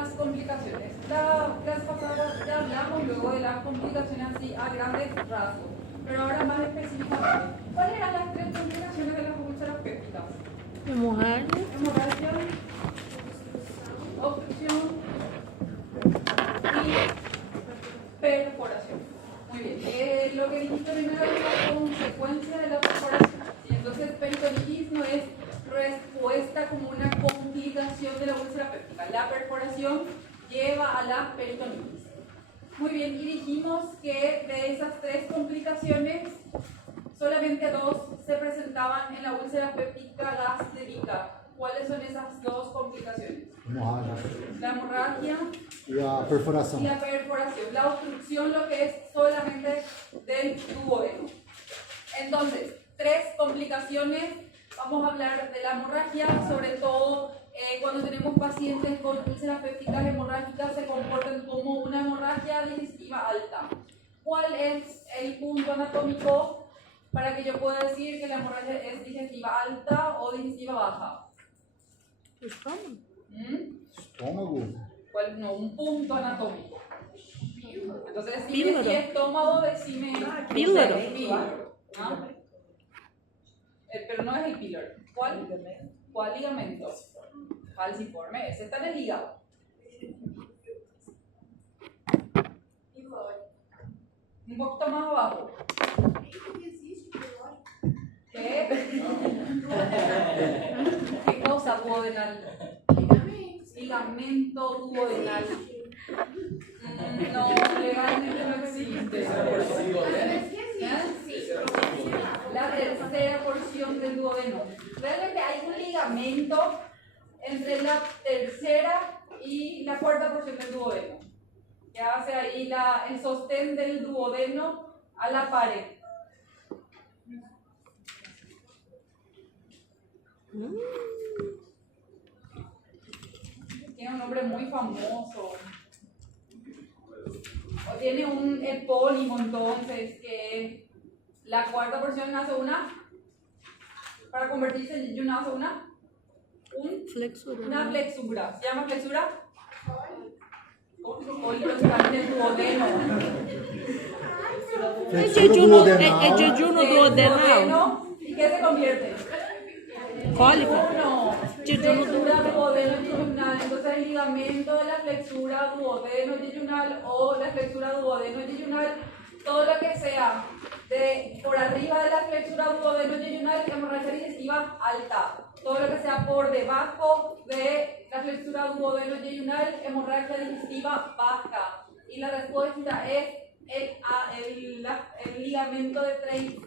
las complicaciones. La clase pasada ya hablamos luego de las complicaciones así a grandes rasgos, pero ahora más específicamente. ¿Cuáles eran las tres complicaciones de las úlceras pépticas? Hemorragia, obstrucción y perforación. Muy bien. Lo que dijiste primero es la consecuencia de la perforación. ¿Sí? Entonces, peritonitis no es respuesta como una complicación de la úlcera péptica. La perforación lleva a la peritonitis. Muy bien, y dijimos que de esas tres complicaciones, solamente dos se presentaban en la úlcera péptica gástrica. ¿Cuáles son esas dos complicaciones? La hemorragia y la perforación. La obstrucción, lo que es solamente del duodeno. Entonces, tres complicaciones. Vamos a hablar de la hemorragia, sobre todo cuando tenemos pacientes con úlceras pépticas hemorrágicas se comportan como una hemorragia digestiva alta. ¿Cuál es el punto anatómico para que yo pueda decir que la hemorragia es digestiva alta o digestiva baja? Estómago. ¿Cuál? No, un punto anatómico. Entonces, si estómago, decime. Píloro. ¿Ah? Pero no es el píloro. ¿Cuál? ¿Cuál ligamento? Falciforme. Ese está en el hígado. Un poquito más abajo. ¿Qué? ¿Qué cosa duodenal? Ligamento duodenal. No, legalmente no existe. La tercera porción del duodeno. Realmente hay un ligamento entre la tercera y la cuarta porción del duodeno, que hace ahí el sostén del duodeno a la pared. Tiene un nombre muy famoso. O tiene un epónimo, entonces, que la cuarta porción hace para convertirse en una hace una flexura. ¿Se llama flexura? El duodeno. è digiuno duodenal. ¿Y qué se convierte? Cólica. Flexura duodeno-yeyunal. Entonces el ligamento de la flexura duodeno-yeyunal o la flexura duodeno-yeyunal, todo lo que sea por arriba de la flexura duodeno-yeyunal, hemorragia digestiva alta. Todo lo que sea por debajo de la flexura duodeno-yeyunal, hemorragia digestiva baja. Y la respuesta es el ligamento de Treitz.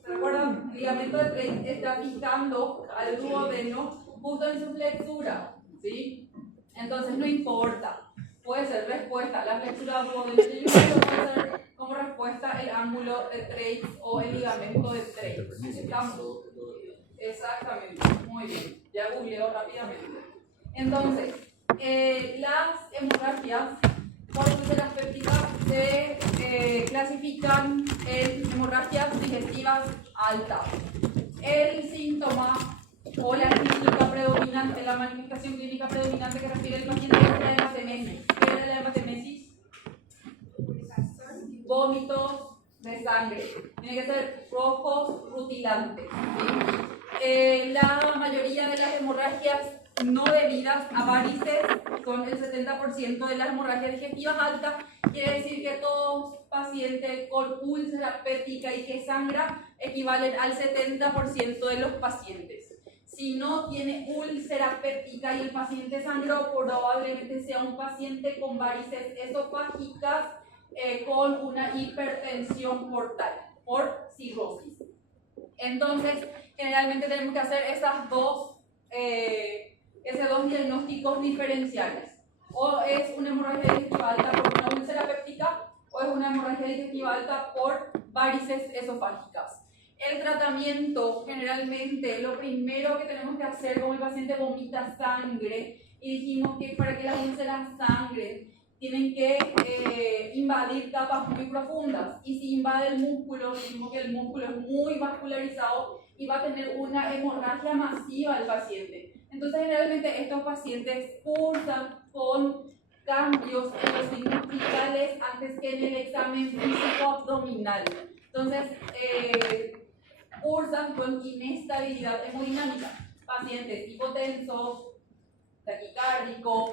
¿Se recuerdan? El ligamento de Treitz está fijando al duodeno justo en su flexura, ¿sí? Entonces no importa. Puede ser respuesta la flexura duodeno-yeyunal o puede ser como respuesta el ángulo de Treitz o el ligamento de Treitz. ¿Estamos? Exactamente. Muy bien. Ya googleo rápidamente. Entonces, las hemorragias por úlceras pépticas se clasifican en hemorragias digestivas altas. El síntoma o la clínica predominante, la manifestación clínica predominante que refiere el paciente es la hematemesis. ¿Qué es la hematemesis? Vómitos de sangre. Tiene que ser rojos, rutilantes. ¿Sí? La mayoría de las hemorragias no debidas a varices son el 70% de las hemorragias digestivas altas. Quiere decir que todos pacientes con úlcera péptica y que sangra equivalen al 70% de los pacientes. Si no tiene úlcera péptica y el paciente sangró, probablemente sea un paciente con varices esofágicas con una hipertensión portal por cirrosis. Entonces, generalmente tenemos que hacer esos dos diagnósticos diferenciales. O es una hemorragia digestiva alta por una úlcera péptica o es una hemorragia digestiva alta por varices esofágicas. El tratamiento, generalmente, lo primero que tenemos que hacer como el paciente vomita sangre, y dijimos que para que las úlceras sangren, tienen que invadir capas muy profundas. Y si invade el músculo, dijimos que el músculo es muy vascularizado y va a tener una hemorragia masiva al paciente. Entonces, generalmente estos pacientes cursan con cambios en los signos vitales antes que en el examen físico abdominal. Entonces, cursan con inestabilidad hemodinámica. Pacientes hipotensos, taquicárdicos,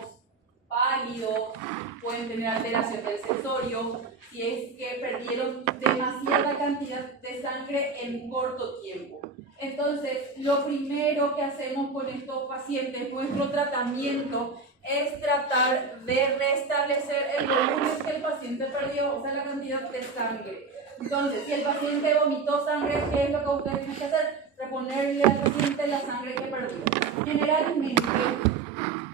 pálidos, pueden tener alteración del sensorio, si es que perdieron demasiada cantidad de sangre en corto tiempo. Entonces, lo primero que hacemos con estos pacientes, nuestro tratamiento es tratar de restablecer el volumen que el paciente perdió, o sea, la cantidad de sangre. Entonces, si el paciente vomitó sangre, ¿qué es lo que ustedes tienen que hacer? Reponerle al paciente la sangre que perdió. Generalmente,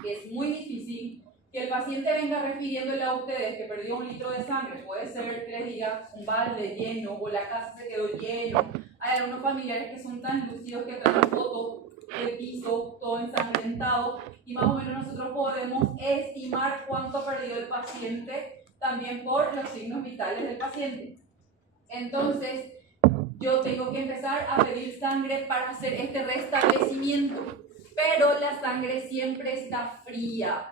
es muy difícil que el paciente venga refiriéndole a ustedes que perdió 1 litro de sangre. Puede ser que les diga un balde lleno o la casa se quedó lleno. Hay algunos familiares que son tan lúcidos que traen fotos del piso todo ensangrentado y más o menos nosotros podemos estimar cuánto perdió el paciente también por los signos vitales del paciente. Entonces, yo tengo que empezar a pedir sangre para hacer este restablecimiento, pero la sangre siempre está fría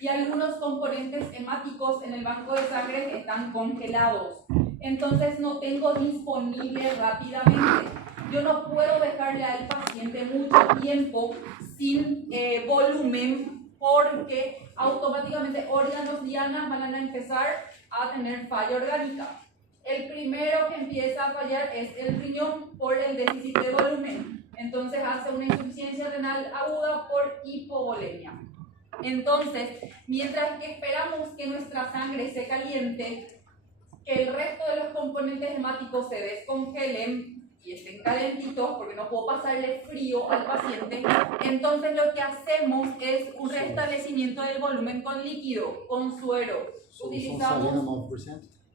y algunos componentes hemáticos en el banco de sangre están congelados. Entonces no tengo disponible rápidamente. Yo no puedo dejarle al paciente mucho tiempo sin volumen porque automáticamente órganos dianas van a empezar a tener falla orgánica. El primero que empieza a fallar es el riñón por el déficit de volumen. Entonces hace una insuficiencia renal aguda por hipovolemia. Entonces, mientras que esperamos que nuestra sangre se caliente, que el resto de los componentes hemáticos se descongelen y estén calentitos, porque no puedo pasarle frío al paciente, entonces lo que hacemos es un restablecimiento del volumen con líquido, con suero. Utilizamos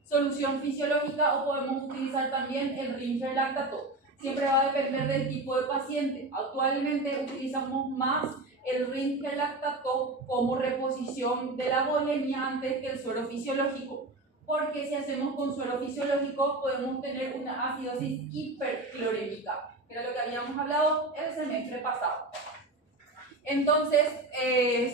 solución fisiológica o podemos utilizar también el Ringer lactato. Siempre va a depender del tipo de paciente. Actualmente utilizamos más el Ringer lactato como reposición de la volemia antes que el suero fisiológico. Porque si hacemos con suero fisiológico podemos tener una acidosis hiperclorémica, que era lo que habíamos hablado el semestre pasado. Entonces,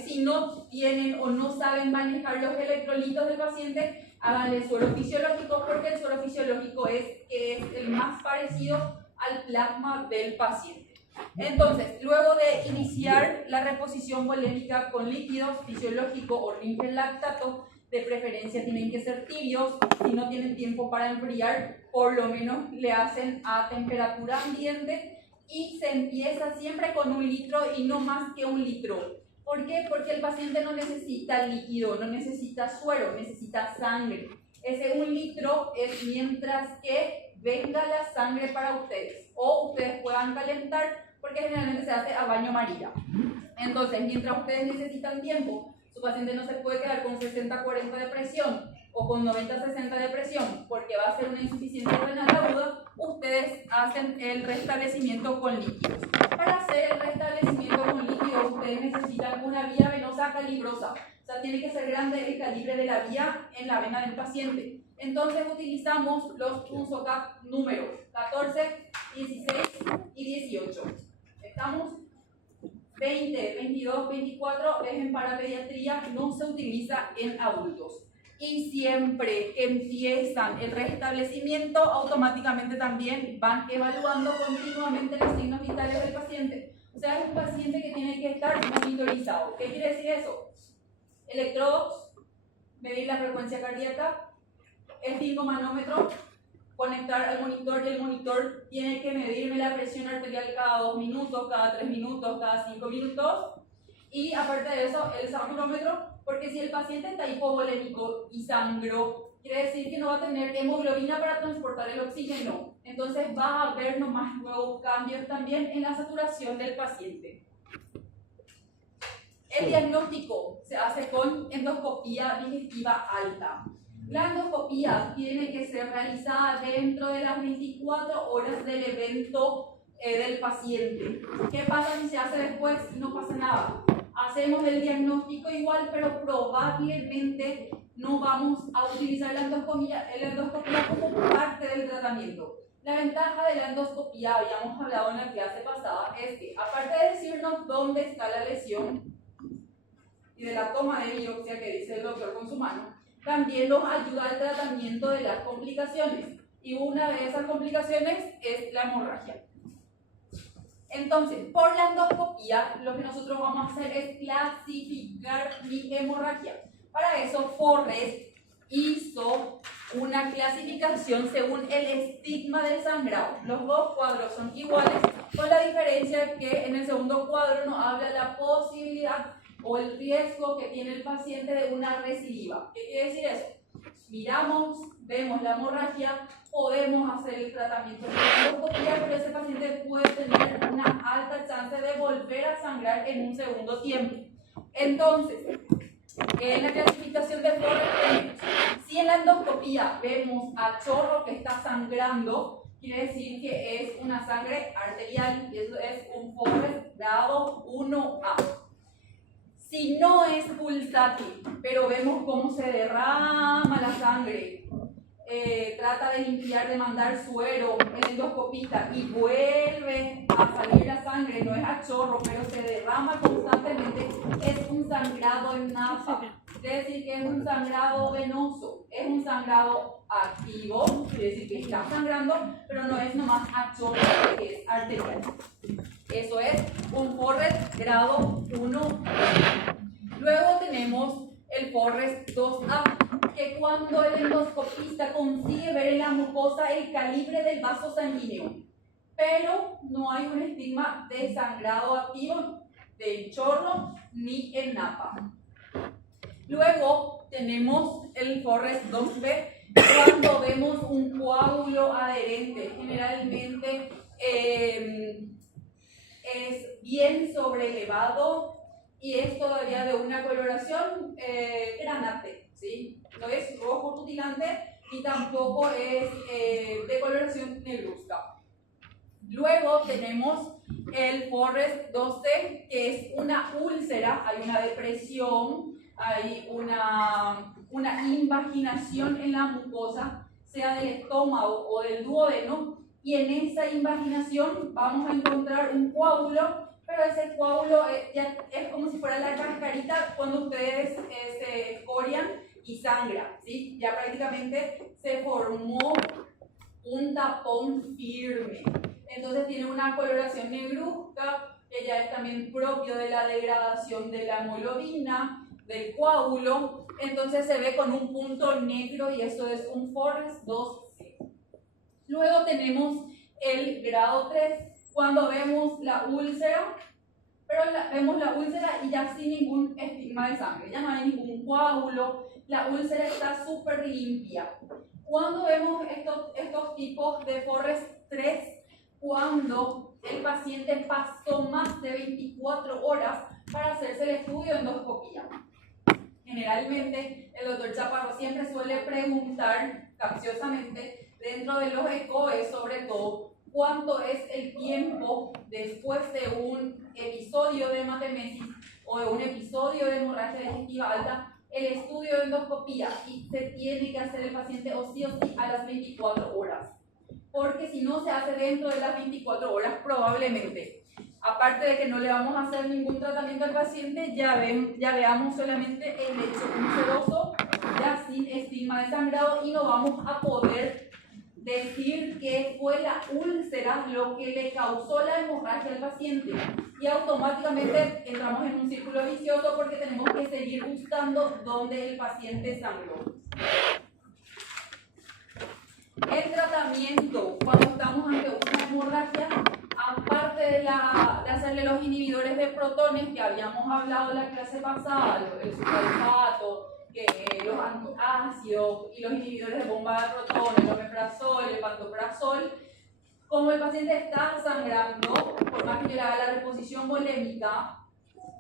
si no tienen o no saben manejar los electrolitos del paciente, háganle suero fisiológico porque el suero fisiológico es el más parecido al plasma del paciente. Entonces, luego de iniciar la reposición volémica con líquidos fisiológico o Ringer lactato, de preferencia tienen que ser tibios. Si no tienen tiempo para enfriar, por lo menos le hacen a temperatura ambiente y se empieza siempre con 1 litro y no más que 1 litro. ¿Por qué? Porque el paciente no necesita líquido, no necesita suero, necesita sangre. Ese 1 litro es mientras que venga la sangre para ustedes o ustedes puedan calentar porque generalmente se hace a baño María. Entonces, mientras ustedes necesitan tiempo, su paciente no se puede quedar con 60-40 de presión o con 90-60 de presión porque va a ser una insuficiencia renal aguda, ustedes hacen el restablecimiento con líquidos. Para hacer el restablecimiento con líquidos, ustedes necesitan una vía venosa calibrosa. O sea, tiene que ser grande el calibre de la vía en la vena del paciente. Entonces utilizamos los punzocap números 14, 16 y 18. ¿Estamos? 20, 22, 24 es en parapediatría, no se utiliza en adultos. Y siempre que empiezan el restablecimiento, automáticamente también van evaluando continuamente los signos vitales del paciente. O sea, es un paciente que tiene que estar monitorizado. ¿Qué quiere decir eso? Electrodos, medir la frecuencia cardíaca, el manómetro, conectar al monitor y el monitor tiene que medirme la presión arterial cada 2 minutos, cada 3 minutos, cada 5 minutos y aparte de eso el saturómetro, porque si el paciente está hipovolémico y sangró, quiere decir que no va a tener hemoglobina para transportar el oxígeno, entonces va a haber nomás nuevos cambios también en la saturación del paciente. El diagnóstico se hace con endoscopía digestiva alta. La endoscopía tiene que ser realizada dentro de las 24 horas del evento del paciente. ¿Qué pasa si se hace después? No pasa nada. Hacemos el diagnóstico igual, pero probablemente no vamos a utilizar la endoscopía como parte del tratamiento. La ventaja de la endoscopía, habíamos hablado en la clase pasada, es que aparte de decirnos dónde está la lesión y de la toma de biopsia que dice el doctor con su mano, también nos ayuda al tratamiento de las complicaciones. Y una de esas complicaciones es la hemorragia. Entonces, por la endoscopía, lo que nosotros vamos a hacer es clasificar mi hemorragia. Para eso, Forrest hizo una clasificación según el estigma del sangrado. Los dos cuadros son iguales, con la diferencia que en el segundo cuadro nos habla de la posibilidad o el riesgo que tiene el paciente de una recidiva. ¿Qué quiere decir eso? Miramos, vemos la hemorragia, podemos hacer el tratamiento de la endoscopía, pero ese paciente puede tener una alta chance de volver a sangrar en un segundo tiempo. Entonces, en la clasificación de Forrest tenemos, si en la endoscopía vemos a chorro que está sangrando, quiere decir que es una sangre arterial, y eso es un Forrest grado 1A. Si no es pulsátil, pero vemos cómo se derrama la sangre, trata de limpiar, de mandar suero, el endoscopista, y vuelve a salir la sangre, no es a chorro, pero se derrama constantemente, es un sangrado en napa. Quiere decir que es un sangrado venoso, es un sangrado activo, quiere decir que está sangrando, pero no es nomás a chorro, que es arterial. Eso es un Forrest grado 1. Luego tenemos el Forrest 2A, que cuando el endoscopista consigue ver en la mucosa el calibre del vaso sanguíneo, pero no hay un estigma de sangrado activo, de chorro ni en napa. Luego tenemos el Forrest 2B, cuando vemos un coágulo adherente, generalmente es bien sobrelevado y es todavía de una coloración granate, ¿sí? No es rojo rutilante y tampoco es de coloración negruzca. Luego tenemos el Forrest 2C, que es una úlcera, hay una depresión, hay una invaginación en la mucosa, sea del estómago o del duodeno, y en esa invaginación vamos a encontrar un coágulo, pero ese coágulo ya es como si fuera la cascarita cuando ustedes se escorian y sangra, ¿sí? Ya prácticamente se formó un tapón firme. Entonces tiene una coloración negruzca, que ya es también propio de la degradación de la hemoglobina, del coágulo. Entonces se ve con un punto negro y eso es un Forrest 2C. Luego tenemos el grado 3, cuando vemos la úlcera, pero vemos la úlcera y ya sin ningún estigma de sangre, ya no hay ningún coágulo, la úlcera está súper limpia. Cuando vemos estos tipos de Forrest 3, cuando el paciente pasó más de 24 horas para hacerse el estudio de endoscopía. Generalmente el doctor Chaparro siempre suele preguntar capciosamente dentro de los ECOE, sobre todo, cuánto es el tiempo después de un episodio de hematemesis o de un episodio de hemorragia digestiva alta, el estudio de endoscopía, y se tiene que hacer el paciente o sí a las 24 horas. Porque si no se hace dentro de las 24 horas, probablemente, aparte de que no le vamos a hacer ningún tratamiento al paciente, ya veamos solamente el lecho ulceroso, ya sin estigma de sangrado, y no vamos a poder decir que fue la úlcera lo que le causó la hemorragia al paciente. Y automáticamente entramos en un círculo vicioso porque tenemos que seguir buscando dónde el paciente sangró. El tratamiento, cuando estamos ante una hemorragia, aparte de hacerle los inhibidores de protones que habíamos hablado en la clase pasada, el sulfato, los antiácidos y los inhibidores de bomba de protones, el omeprazol, el pantoprazol, como el paciente está sangrando, por más que yo le haga la reposición volémica,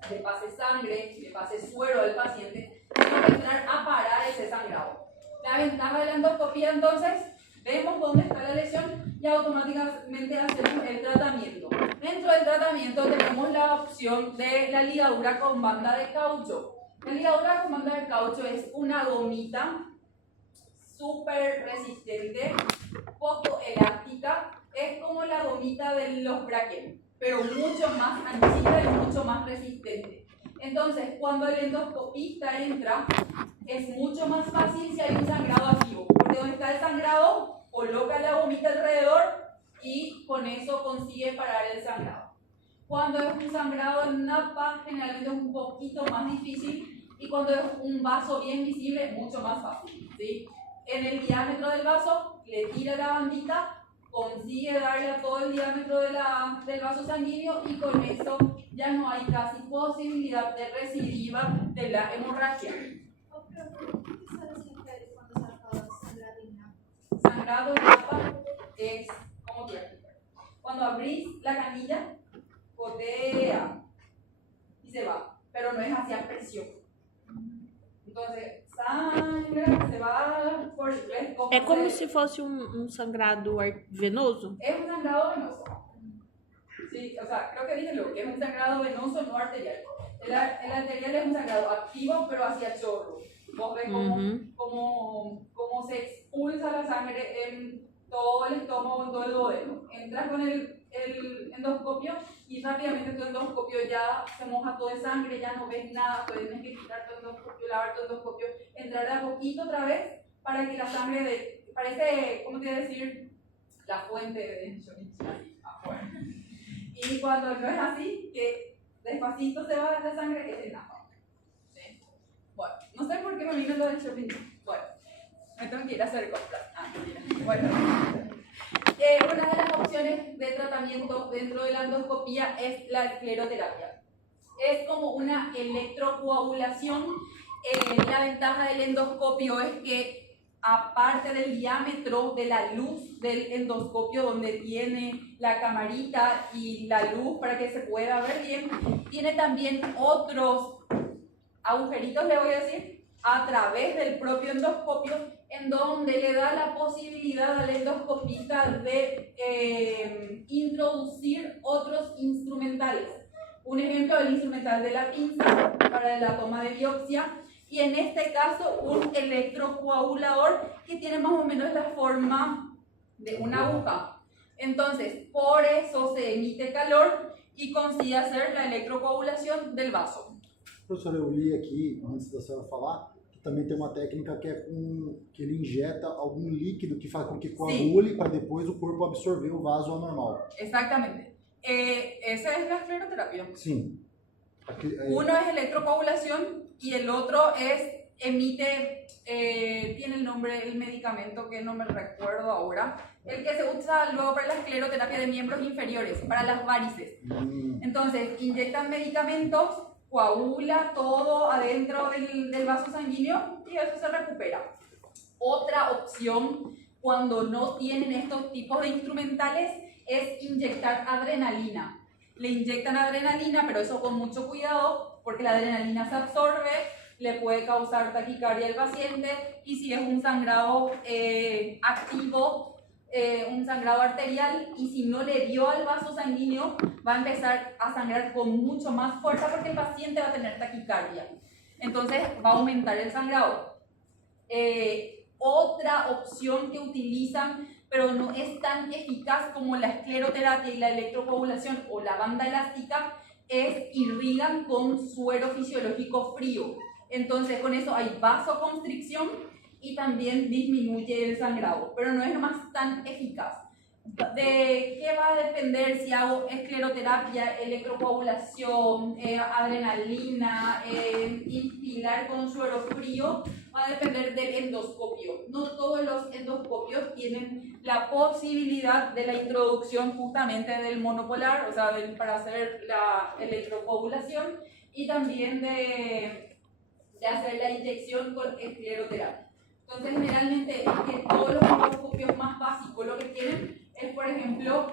le pase sangre, le pase suero al paciente, tengo que entrar a parar ese sangrado. La ventaja de la endoscopía, entonces, vemos dónde está la lesión y automáticamente hacemos el tratamiento. Dentro del tratamiento tenemos la opción de la ligadura con banda de caucho. La ligadura con banda de caucho es una gomita súper resistente, poco elástica, es como la gomita de los brackets, pero mucho más anchita y mucho más resistente. Entonces, cuando el endoscopista entra, es mucho más fácil si hay un sangrado activo, porque donde está el sangrado, coloca la gomita alrededor y con eso consigue parar el sangrado. Cuando es un sangrado en napa, generalmente es un poquito más difícil, y cuando es un vaso bien visible, mucho más fácil, ¿sí? En el diámetro del vaso, le tira la bandita, consigue darle a todo el diámetro del vaso sanguíneo, y con eso ya no hay casi posibilidad de recidiva de la hemorragia. Sangrado en napa es como que cuando abrís la canilla, gotea y se va, pero no es hacia presión. Entonces, sangra, se va por É como se fosse sangrado venoso? Es un sangrado venoso. Sí, o sea, creo que dije lo que es un sangrado venoso, no arterial. El arterial es un sangrado activo, pero hacia chorro. Vos ves cómo se expulsa la sangre en todo el estómago, en todo el duodeno. Entras con el endoscopio y rápidamente tu endoscopio ya se moja todo de sangre, ya no ves nada, tienes que quitar tu endoscopio, lavar tu endoscopio, entrar de a poquito otra vez para que la sangre parece, ¿cómo te iba a decir? La fuente de afuera. Y cuando no es así, que despacito se va la sangre, es el napa. ¿Sí? Bueno, no sé por qué me vino lo del shopping. Bueno, me tengo que ir a hacer compras. Bueno. Una de las opciones de tratamiento dentro de la endoscopía es la escleroterapia. Es como una electrocoagulación. La ventaja del endoscopio es que, aparte del diámetro de la luz del endoscopio, donde tiene la camarita y la luz para que se pueda ver bien, tiene también otros agujeritos, le voy a decir, a través del propio endoscopio, en donde le da la posibilidad al endoscopista de introducir otros instrumentales. Un ejemplo, el instrumental de la pinza para la toma de biopsia, y en este caso un electrocoagulador que tiene más o menos la forma de una aguja. Entonces, por eso se emite calor y consigue hacer la electrocoagulación del vaso. Professor, eu li aqui, antes da senhora falar, que também tem uma técnica que é que ele injeta algum líquido que faz com que coagule para depois o corpo absorver o vaso ao normal. Exactamente. Esa es la escleroterapia. Sim. Aqui, Uno es electrocoagulación y el otro es tiene el nombre del medicamento que no me recuerdo ahora, el que se usa luego para la escleroterapia de miembros inferiores, para las varices. Entonces, inyectan medicamentos, coagula todo adentro del vaso sanguíneo y eso se recupera. Otra opción, cuando no tienen estos tipos de instrumentales, es inyectar adrenalina. Le inyectan adrenalina, pero eso con mucho cuidado, porque la adrenalina se absorbe, le puede causar taquicardia al paciente, y si es un sangrado activo, un sangrado arterial, y si no le dio al vaso sanguíneo, va a empezar a sangrar con mucho más fuerza porque el paciente va a tener taquicardia. Entonces va a aumentar el sangrado. Otra opción que utilizan, pero no es tan eficaz como la escleroterapia y la electrocoagulación o la banda elástica, es irrigan con suero fisiológico frío. Entonces con eso hay vasoconstricción y también disminuye el sangrado, pero no es más tan eficaz. ¿De qué va a depender si hago escleroterapia, electrocoagulación, adrenalina, instilar con suero frío? Va a depender del endoscopio. No todos los endoscopios tienen la posibilidad de la introducción justamente del monopolar, o sea, para hacer la electrocoagulación, y también de hacer la inyección con escleroterapia. Entonces, generalmente, todos los endoscopios más básicos lo que tienen es, por ejemplo,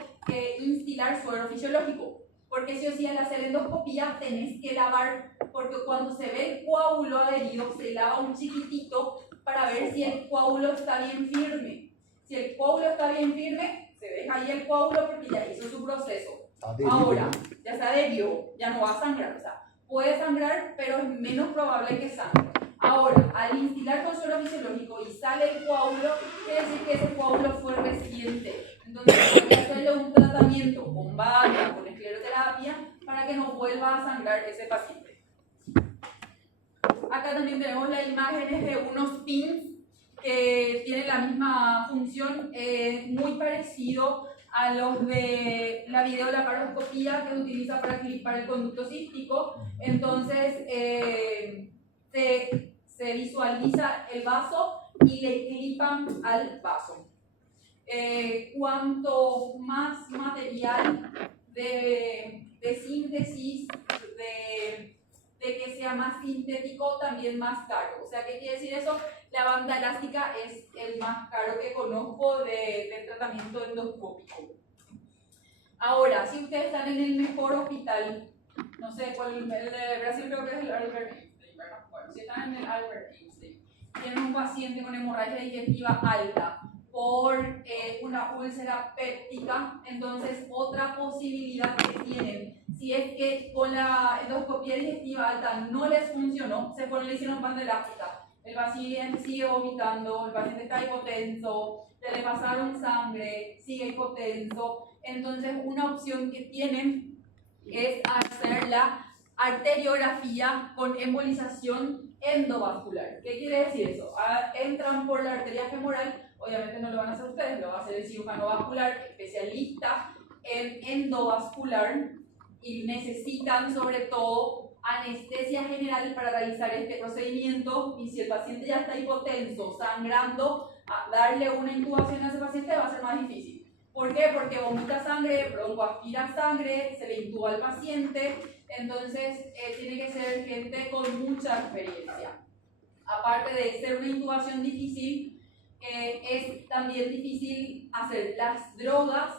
instilar suero fisiológico. Porque si o sí al hacer endoscopía tenés que lavar, porque cuando se ve el coágulo adherido se lava un chiquitito para ver si el coágulo está bien firme. Si el coágulo está bien firme, se deja ahí el coágulo porque ya hizo su proceso. Ahora, ya se adherió, ya no va a sangrar. O sea, puede sangrar, pero es menos probable que sangre. Ahora, al instilar con suero fisiológico y sale el coágulo, quiere decir que ese coágulo fue reciente. Entonces, hay que hacerle un tratamiento con banda, con escleroterapia, para que no vuelva a sangrar ese paciente. Acá también tenemos las imágenes de unos pins que tienen la misma función, muy parecido a los de la videolaparoscopía que se utiliza para clipar el conducto cístico. Entonces, se visualiza el vaso y le clipan al vaso. Cuanto más material de síntesis, de que sea más sintético, también más caro. O sea, ¿qué quiere decir eso? La banda elástica es el más caro que conozco del tratamiento endoscópico. Ahora, si ustedes están en el mejor hospital, no sé, el de Brasil creo que es el Albert Einstein, ¿verdad? Bueno, si están en el Albert Einstein, tienen un paciente con hemorragia digestiva alta por una úlcera péptica, entonces otra posibilidad que tienen, si es que con la endoscopia digestiva alta no les funcionó, se fueron, le hicieron banda elástica, el paciente sigue vomitando, el paciente está hipotenso, le pasaron sangre, sigue hipotenso, entonces una opción que tienen es hacer la arteriografía con embolización endovascular. ¿Qué quiere decir eso? Entran por la arteria femoral, obviamente no lo van a hacer ustedes, lo va a hacer el cirujano vascular, especialista en endovascular, y necesitan sobre todo anestesia general para realizar este procedimiento, y si el paciente ya está hipotenso, sangrando, darle una intubación a ese paciente va a ser más difícil. ¿Por qué? Porque vomita sangre, broncoaspira sangre, se le intuba al paciente, entonces tiene que ser gente con mucha experiencia. Aparte de ser una intubación difícil, es también difícil hacer las drogas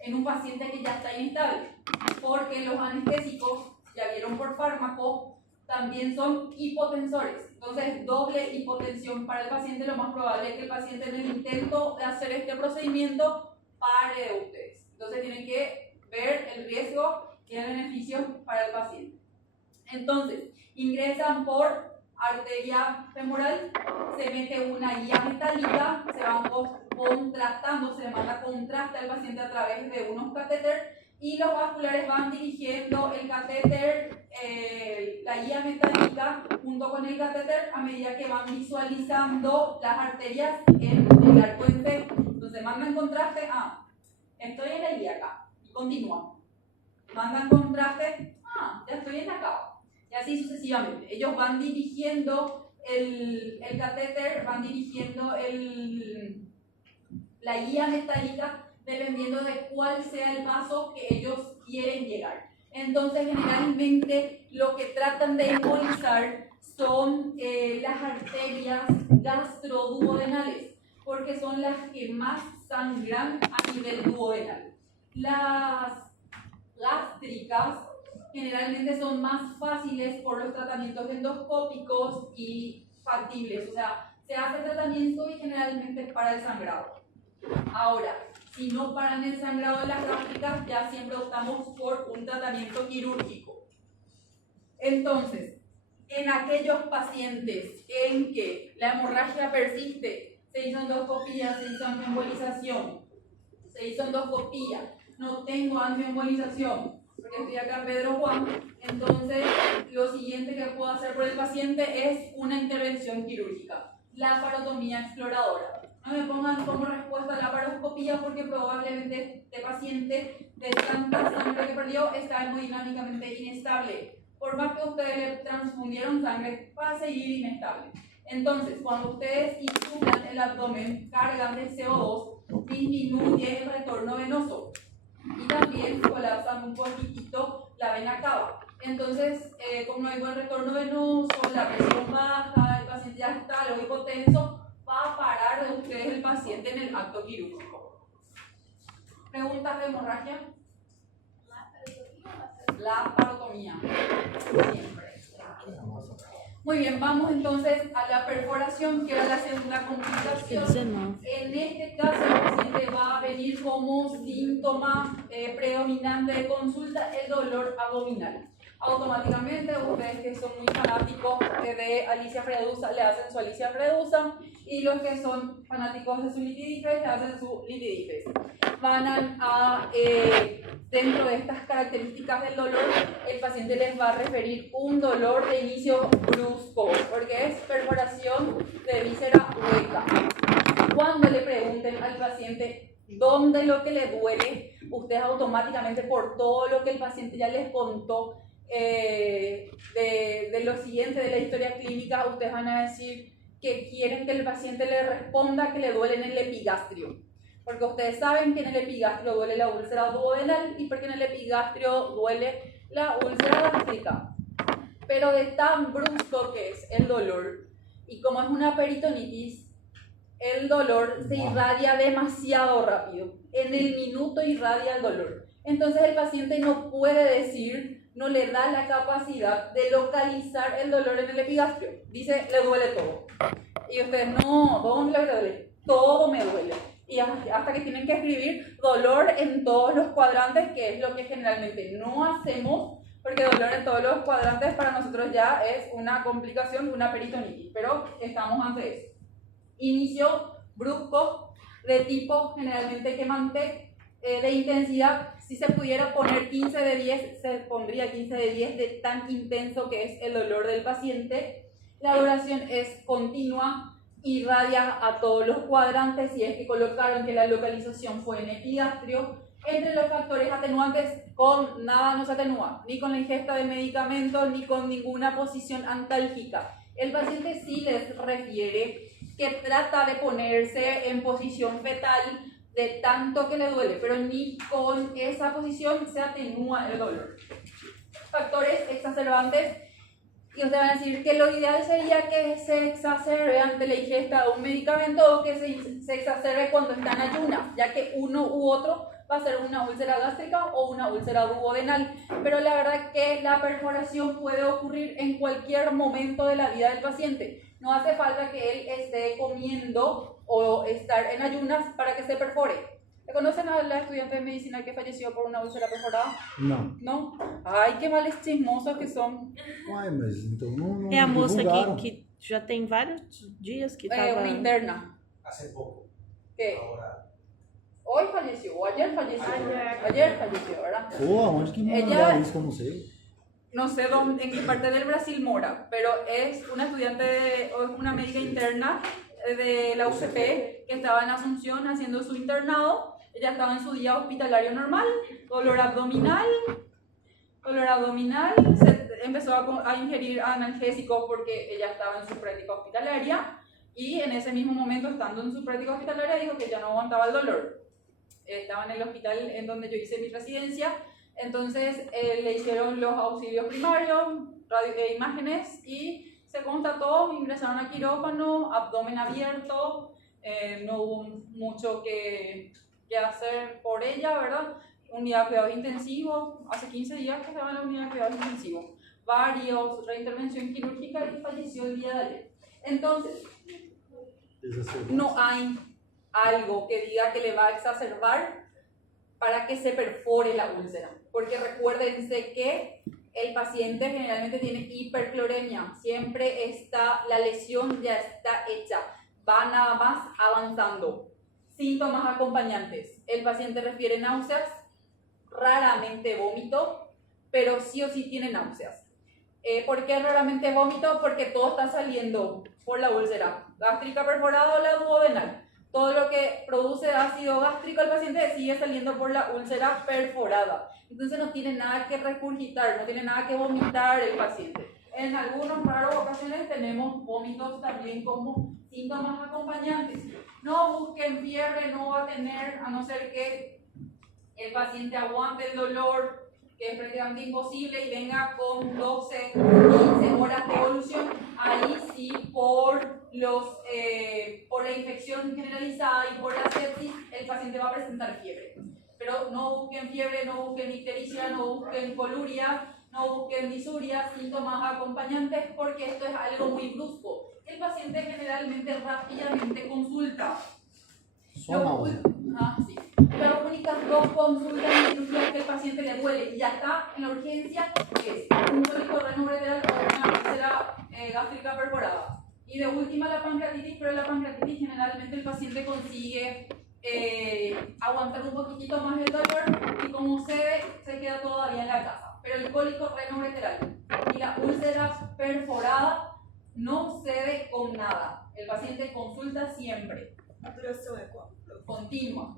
en un paciente que ya está inestable, porque los anestésicos, ya vieron por fármaco, también son hipotensores. Entonces, doble hipotensión para el paciente, lo más probable es que el paciente en el intento de hacer este procedimiento pare de ustedes. Entonces, tienen que ver el riesgo y el beneficio para el paciente. Entonces, ingresan por arteria femoral, se mete una guía metálica, se van contrastando, se le manda contraste al paciente a través de unos catéteres, y los vasculares van dirigiendo el catéter, la guía metálica junto con el catéter a medida que van visualizando las arterias en el arco en C. Entonces mandan contraste, estoy en la guía acá, y continúan. Mandan contraste, ya estoy en acá. Y así sucesivamente. Ellos van dirigiendo el catéter, van dirigiendo la guía metálica dependiendo de cuál sea el paso que ellos quieren llegar. Entonces, generalmente lo que tratan de embolizar son las arterias gastroduodenales, porque son las que más sangran a nivel duodenal. Las gástricas generalmente son más fáciles por los tratamientos endoscópicos y factibles, o sea, se hace tratamiento y generalmente para el sangrado. Ahora, si no paran el sangrado de las gástricas, ya siempre optamos por un tratamiento quirúrgico. Entonces, en aquellos pacientes en que la hemorragia persiste, se hizo endoscopía, se hizo angioembolización, se hizo endoscopía, no tengo angioembolización, porque estoy acá en Pedro Juan, entonces lo siguiente que puedo hacer por el paciente es una intervención quirúrgica, la laparotomía exploradora. No me pongan como respuesta la laparoscopía porque probablemente este paciente de tanta sangre que perdió está hemodinámicamente inestable. Por más que ustedes le transfundieron sangre, va a seguir inestable. Entonces, cuando ustedes insulan el abdomen, cargan de CO2, disminuye el retorno venoso y también colapsan un poquitito la vena cava. Entonces, como no hay buen retorno venoso, la presión baja, el paciente ya está algo hipotenso, va a parar de ustedes el paciente en el acto quirúrgico. ¿Preguntas de hemorragia? Laparotomía. Siempre. Muy bien, vamos entonces a la perforación, que era la segunda complicación. En este caso, el paciente va a venir como síntoma predominante de consulta el dolor abdominal. automáticamente ustedes que son muy fanáticos de Alicia Fredusa le hacen su Alicia Fredusa, y los que son fanáticos de su Litidifes le hacen su Litidifes. Van a, dentro de estas características del dolor, el paciente les va a referir un dolor de inicio brusco, porque es perforación de víscera hueca. Cuando le pregunten al paciente dónde lo que le duele, ustedes automáticamente, por todo lo que el paciente ya les contó, de lo siguiente de la historia clínica, ustedes van a decir que quieren que el paciente le responda que le duele en el epigastrio, porque ustedes saben que en el epigastrio duele la úlcera duodenal y porque en el epigastrio duele la úlcera gástrica. Pero de tan brusco que es el dolor, y como es una peritonitis, el dolor se irradia demasiado rápido, en el minuto irradia el dolor. Entonces el paciente no puede decir, no le da la capacidad de localizar el dolor en el epigastrio. Dice, le duele todo. Y ustedes, no, ¿dónde le duele? Todo me duele. Y hasta que tienen que escribir dolor en todos los cuadrantes, que es lo que generalmente no hacemos, porque dolor en todos los cuadrantes para nosotros ya es una complicación de una peritonitis. Pero estamos ante eso. Inicio brusco, de tipo generalmente quemante, de intensidad, si se pudiera poner 15 de 10, se pondría 15 de 10 de tan intenso que es el dolor del paciente. La duración es continua, irradia a todos los cuadrantes, si es que colocaron que la localización fue en epigastrio. Entre los factores atenuantes, con nada no se atenúa, ni con la ingesta de medicamentos, ni con ninguna posición antálgica. El paciente sí les refiere que trata de ponerse en posición fetal de tanto que le duele, pero ni con esa posición se atenúa el dolor. Factores exacerbantes, y ustedes van a decir que lo ideal sería que se exacerbe ante la ingesta de un medicamento o que se exacerbe cuando está en ayunas, ya que uno u otro va a ser una úlcera gástrica o una úlcera duodenal, pero la verdad que la perforación puede ocurrir en cualquier momento de la vida del paciente. No hace falta que él esté comiendo o estar en ayunas para que se perfore. ¿Conocen a la estudiante de medicina que falleció por una úlcera perforada? Não. ¿No? Ay, qué males chismosos que son. Uai, mas então não É a moça divulgaram. que já tem vários dias que tava... Una interna. Hace poco. ¿Qué? Ahora. Hoy falleció o ayer falleció. Ayer falleció, ¿verdad? Pô, aonde que me Ella- mandaram isso que eu não sei? No sé dónde, en qué parte del Brasil mora, pero es una estudiante o es una médica interna de la UCP que estaba en Asunción haciendo su internado. Ella estaba en su día hospitalario normal, dolor abdominal, se empezó a ingerir analgésicos porque ella estaba en su práctica hospitalaria, y en ese mismo momento, estando en su práctica hospitalaria, dijo que ya no aguantaba el dolor. Estaba en el hospital en donde yo hice mi residencia. Entonces le hicieron los auxilios primarios, imágenes, y se constató, ingresaron a quirófano, abdomen abierto, no hubo mucho que hacer por ella, ¿verdad? Unidad de cuidados intensivos, hace 15 días que estaba en la unidad de cuidados intensivos, varios, reintervención quirúrgica, y falleció el día de ayer. Entonces, no hay algo que diga que le va a exacerbar para que se perfore la úlcera, porque recuérdense que el paciente generalmente tiene hipercloremia, siempre está, la lesión ya está hecha, va nada más avanzando. Síntomas acompañantes, el paciente refiere náuseas, raramente vómito, pero sí o sí tiene náuseas. ¿Por qué raramente vómito? Porque todo está saliendo por la úlcera gástrica perforada o la duodenal. Todo lo que produce ácido gástrico el paciente sigue saliendo por la úlcera perforada. Entonces no tiene nada que regurgitar, no tiene nada que vomitar el paciente. En algunas raras ocasiones tenemos vómitos también como síntomas acompañantes. No busquen fiebre, no va a tener, a no ser que el paciente aguante el dolor, que es prácticamente imposible, y venga con 12, 15 horas de evolución. Ahí sí, por la infección generalizada y por la sepsis, el paciente va a presentar fiebre. Pero no busquen fiebre, no busquen ictericia, no busquen coluria, no busquen disuria, síntomas acompañantes, porque esto es algo muy brusco. El paciente generalmente rápidamente consulta. Só náusea. Sí. las únicas dos consultas de cirugía que el paciente le duele y ya está en la urgencia es un cólico renoureteral o una úlcera gástrica perforada. Y de última la pancreatitis, pero la pancreatitis generalmente el paciente consigue aguantar un poquitito más el dolor y como se queda todavía en la casa. Pero el cólico renoureteral y la úlcera perforada no cede con nada. El paciente consulta siempre. A duração é qual? Continua.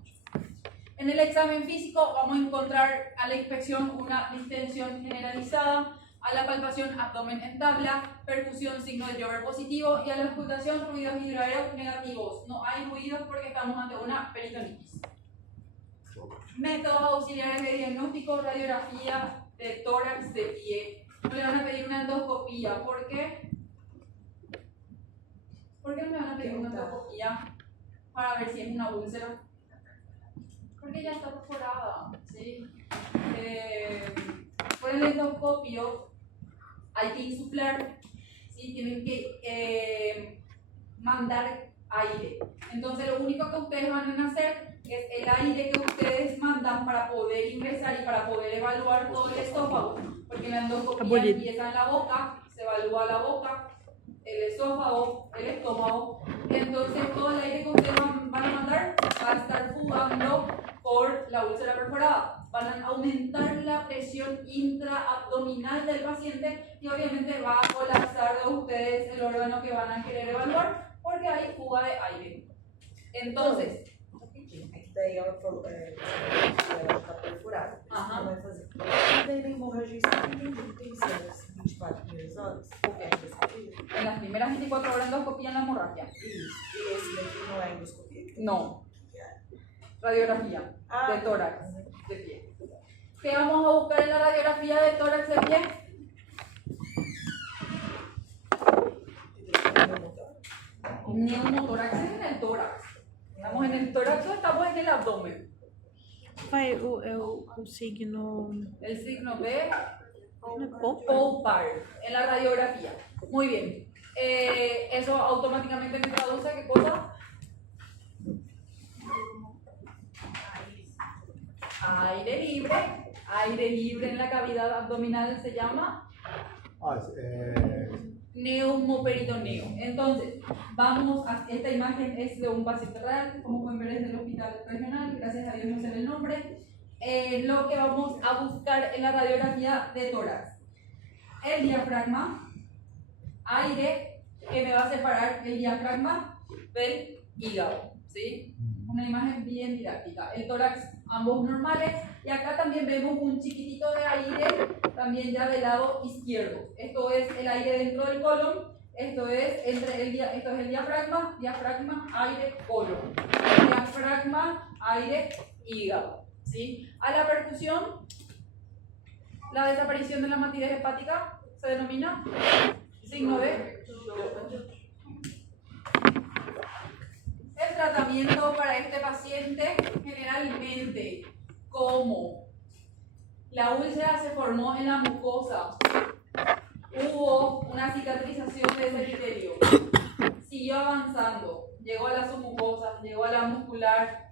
En el examen físico vamos a encontrar a la inspección una distensión generalizada, a la palpación abdomen en tabla, perfusión signo de Jover positivo y a la auscultación ruidos hidroaéreos negativos. No hay ruidos porque estamos ante una peritonitis. Métodos auxiliares de diagnóstico, radiografía de tórax de pie. No le van a pedir una endoscopía. ¿Por qué? ¿Por qué no me van a pedir una endoscopía para ver si es una úlcera? Porque ya está perforada, ¿sí? Por el endoscopio hay que insuflar, ¿sí? Tienen que mandar aire. Entonces lo único que ustedes van a hacer es el aire que ustedes mandan para poder ingresar y para poder evaluar todo el esófago. Porque la endoscopía empieza en la boca, se evalúa la boca, el esófago, el estómago. Entonces todo el aire que ustedes van a mandar va a estar fugando por la úlcera perforada. Van a aumentar la presión intraabdominal del paciente y obviamente va a colapsar de ustedes el órgano que van a querer evaluar porque hay fuga de aire. Entonces, É que daí ela falou, ela tá perfurada. Aham. Ela vai fazer. E daí na hemorragia, isso eu não entendi. Tem que ser as 24 primeiras horas? en las primeras 24 horas endoscopía en la hemorragia. Isso. E esse daqui não é endoscopia? No. Radiografía Ah, de tórax de pie. ¿Qué vamos a buscar en la radiografía de tórax de pie? Neumotórax es en el tórax. Estamos en el tórax o estamos en el abdomen. Pai, o signo. El signo de Não é pouco? Poupar en la radiografía. Muy bien. Eso automáticamente me traduce a qué cosa? Aire libre en la cavidad abdominal se llama neumoperitoneo. Entonces, vamos a, esta imagen es de un paciente real, como pueden ver es del hospital regional, gracias a Dios no sé el nombre. Lo que vamos a buscar en la radiografía de tórax, el diafragma, aire que me va a separar el diafragma del hígado, ¿sí? Una imagen bien didáctica. El tórax, ambos normales, y acá también vemos un chiquitito de aire, también ya del lado izquierdo. Esto es el aire dentro del colon, esto es el diafragma, aire, colon. Diafragma, aire, hígado, ¿sí? A la perfusión, la desaparición de la matidez hepática se denomina signo de el tratamiento para este paciente generalmente, como la úlcera se formó en la mucosa, hubo una cicatrización de ese epitelio, siguió avanzando, llegó a la submucosa, llegó a la muscular.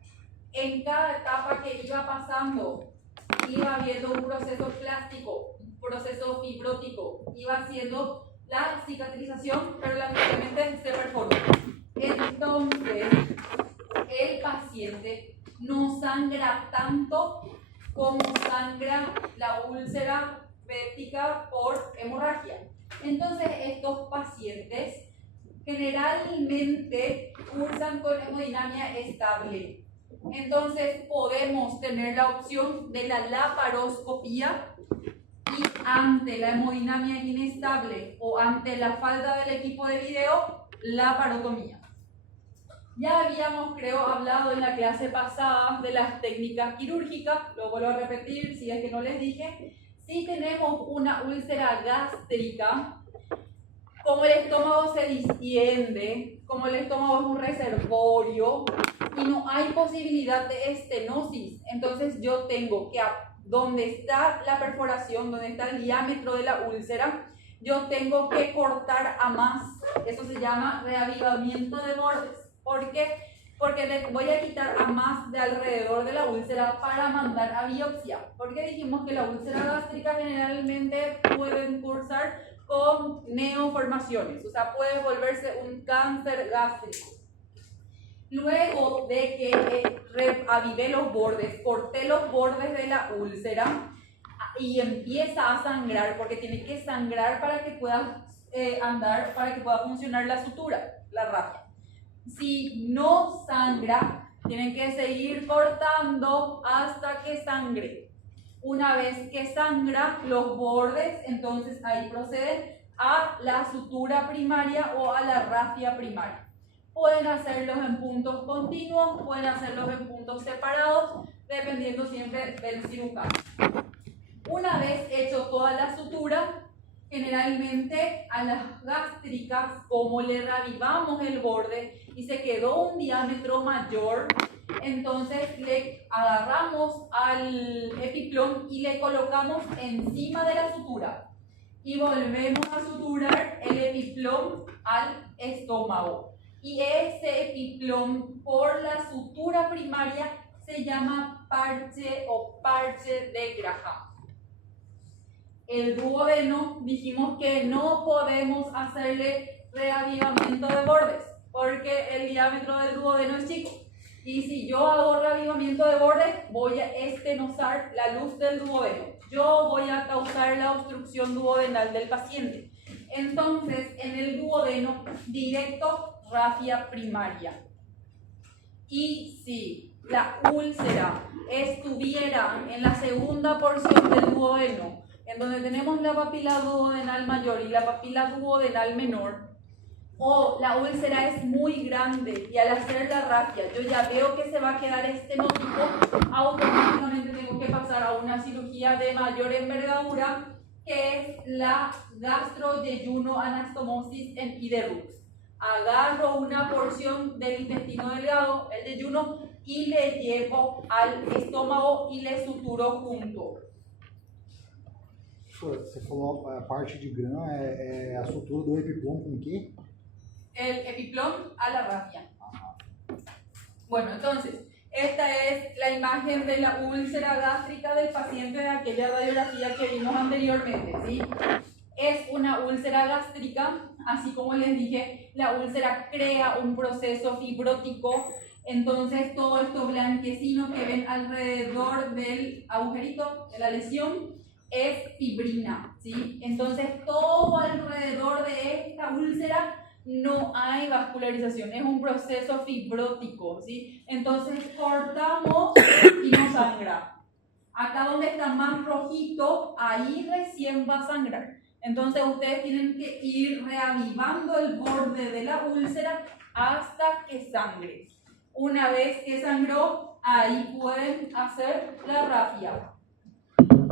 En cada etapa que iba pasando, iba habiendo un proceso plástico, un proceso fibrótico, iba haciendo la cicatrización, pero lamentablemente se perforó. Entonces, el paciente no sangra tanto como sangra la úlcera péptica por hemorragia. Entonces, estos pacientes generalmente cursan con hemodinamia estable. Entonces, podemos tener la opción de la laparoscopía y ante la hemodinamia inestable o ante la falta del equipo de video, laparotomía. Ya habíamos, creo, hablado en la clase pasada de las técnicas quirúrgicas, lo vuelvo a repetir si es que no les dije. Si tenemos una úlcera gástrica, como el estómago se distiende, como el estómago es un reservorio y no hay posibilidad de estenosis, entonces yo tengo que, donde está la perforación, donde está el diámetro de la úlcera, yo tengo que cortar a más. Eso se llama reavivamiento de bordes, porque porque le voy a quitar a más de alrededor de la úlcera para mandar a biopsia, porque dijimos que la úlcera gástrica generalmente pueden cursar con neoformaciones, o sea, puede volverse un cáncer gástrico. Luego de que reavivé los bordes, corté los bordes de la úlcera y empieza a sangrar, porque tiene que sangrar para que pueda andar, para que pueda funcionar la sutura, la rafia. Si no sangra, tienen que seguir cortando hasta que sangre. Una vez que sangra los bordes, entonces ahí proceden a la sutura primaria o a la rafia primaria. Pueden hacerlos en puntos continuos, pueden hacerlos en puntos separados, dependiendo siempre del cirujano. Una vez hecho toda la sutura, generalmente a las gástricas, como le reavivamos el borde y se quedó un diámetro mayor, entonces le agarramos al epiplom y le colocamos encima de la sutura y volvemos a suturar el epiplom al estómago. Y ese epiplom por la sutura primaria se llama parche o parche de Graham. El duodeno, dijimos que no podemos hacerle reavivamiento de bordes porque el diámetro del duodeno es chico. Y si yo hago reavivamiento de bordes, voy a estenosar la luz del duodeno. Yo voy a causar la obstrucción duodenal del paciente. Entonces, en el duodeno, directo, rafia primaria. Y si la úlcera estuviera en la segunda porción del duodeno, en donde tenemos la papila duodenal mayor y la papila duodenal menor, o la úlcera es muy grande y al hacer la rafia yo ya veo que se va a quedar estenótico, automáticamente tengo que pasar a una cirugía de mayor envergadura, que es la gastroyeyunoanastomosis en Iderux. Agarro una porción del intestino delgado, el yeyuno, y le llevo al estómago y le suturo junto. Você falou a parte de grã é a sutura do epiplom com o quê? El epiplom a la rafia. Bueno, entonces, esta es la imagen de la úlcera gástrica del paciente de aquella radiografía que vimos anteriormente, ¿sí? Es una úlcera gástrica, así como les dije, la úlcera crea un proceso fibrótico, entonces todo esto blanquecino que ven alrededor del agujerito de la lesión es fibrina, ¿sí? Entonces todo alrededor de esta úlcera no hay vascularización, es un proceso fibrótico, ¿sí? Entonces cortamos y no sangra. Acá donde está más rojito, ahí recién va a sangrar. Entonces ustedes tienen que ir reavivando el borde de la úlcera hasta que sangre. Una vez que sangró, ahí pueden hacer la rafia.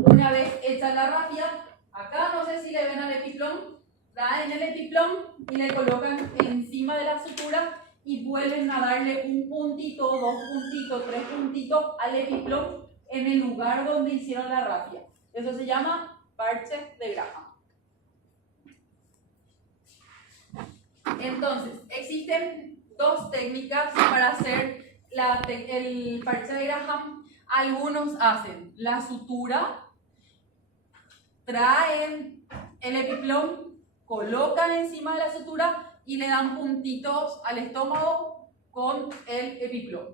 Una vez hecha la rafia, acá no sé si le ven al epiplom, traen el epiplom y le colocan encima de la sutura y vuelven a darle un puntito, 2 puntitos, 3 puntitos al epiplom en el lugar donde hicieron la rafia. Eso se llama parche de Graham. Entonces, existen 2 técnicas para hacer el parche de Graham. Algunos hacen la sutura, traen el epiplom, colocan encima de la sutura y le dan puntitos al estómago con el epiplom.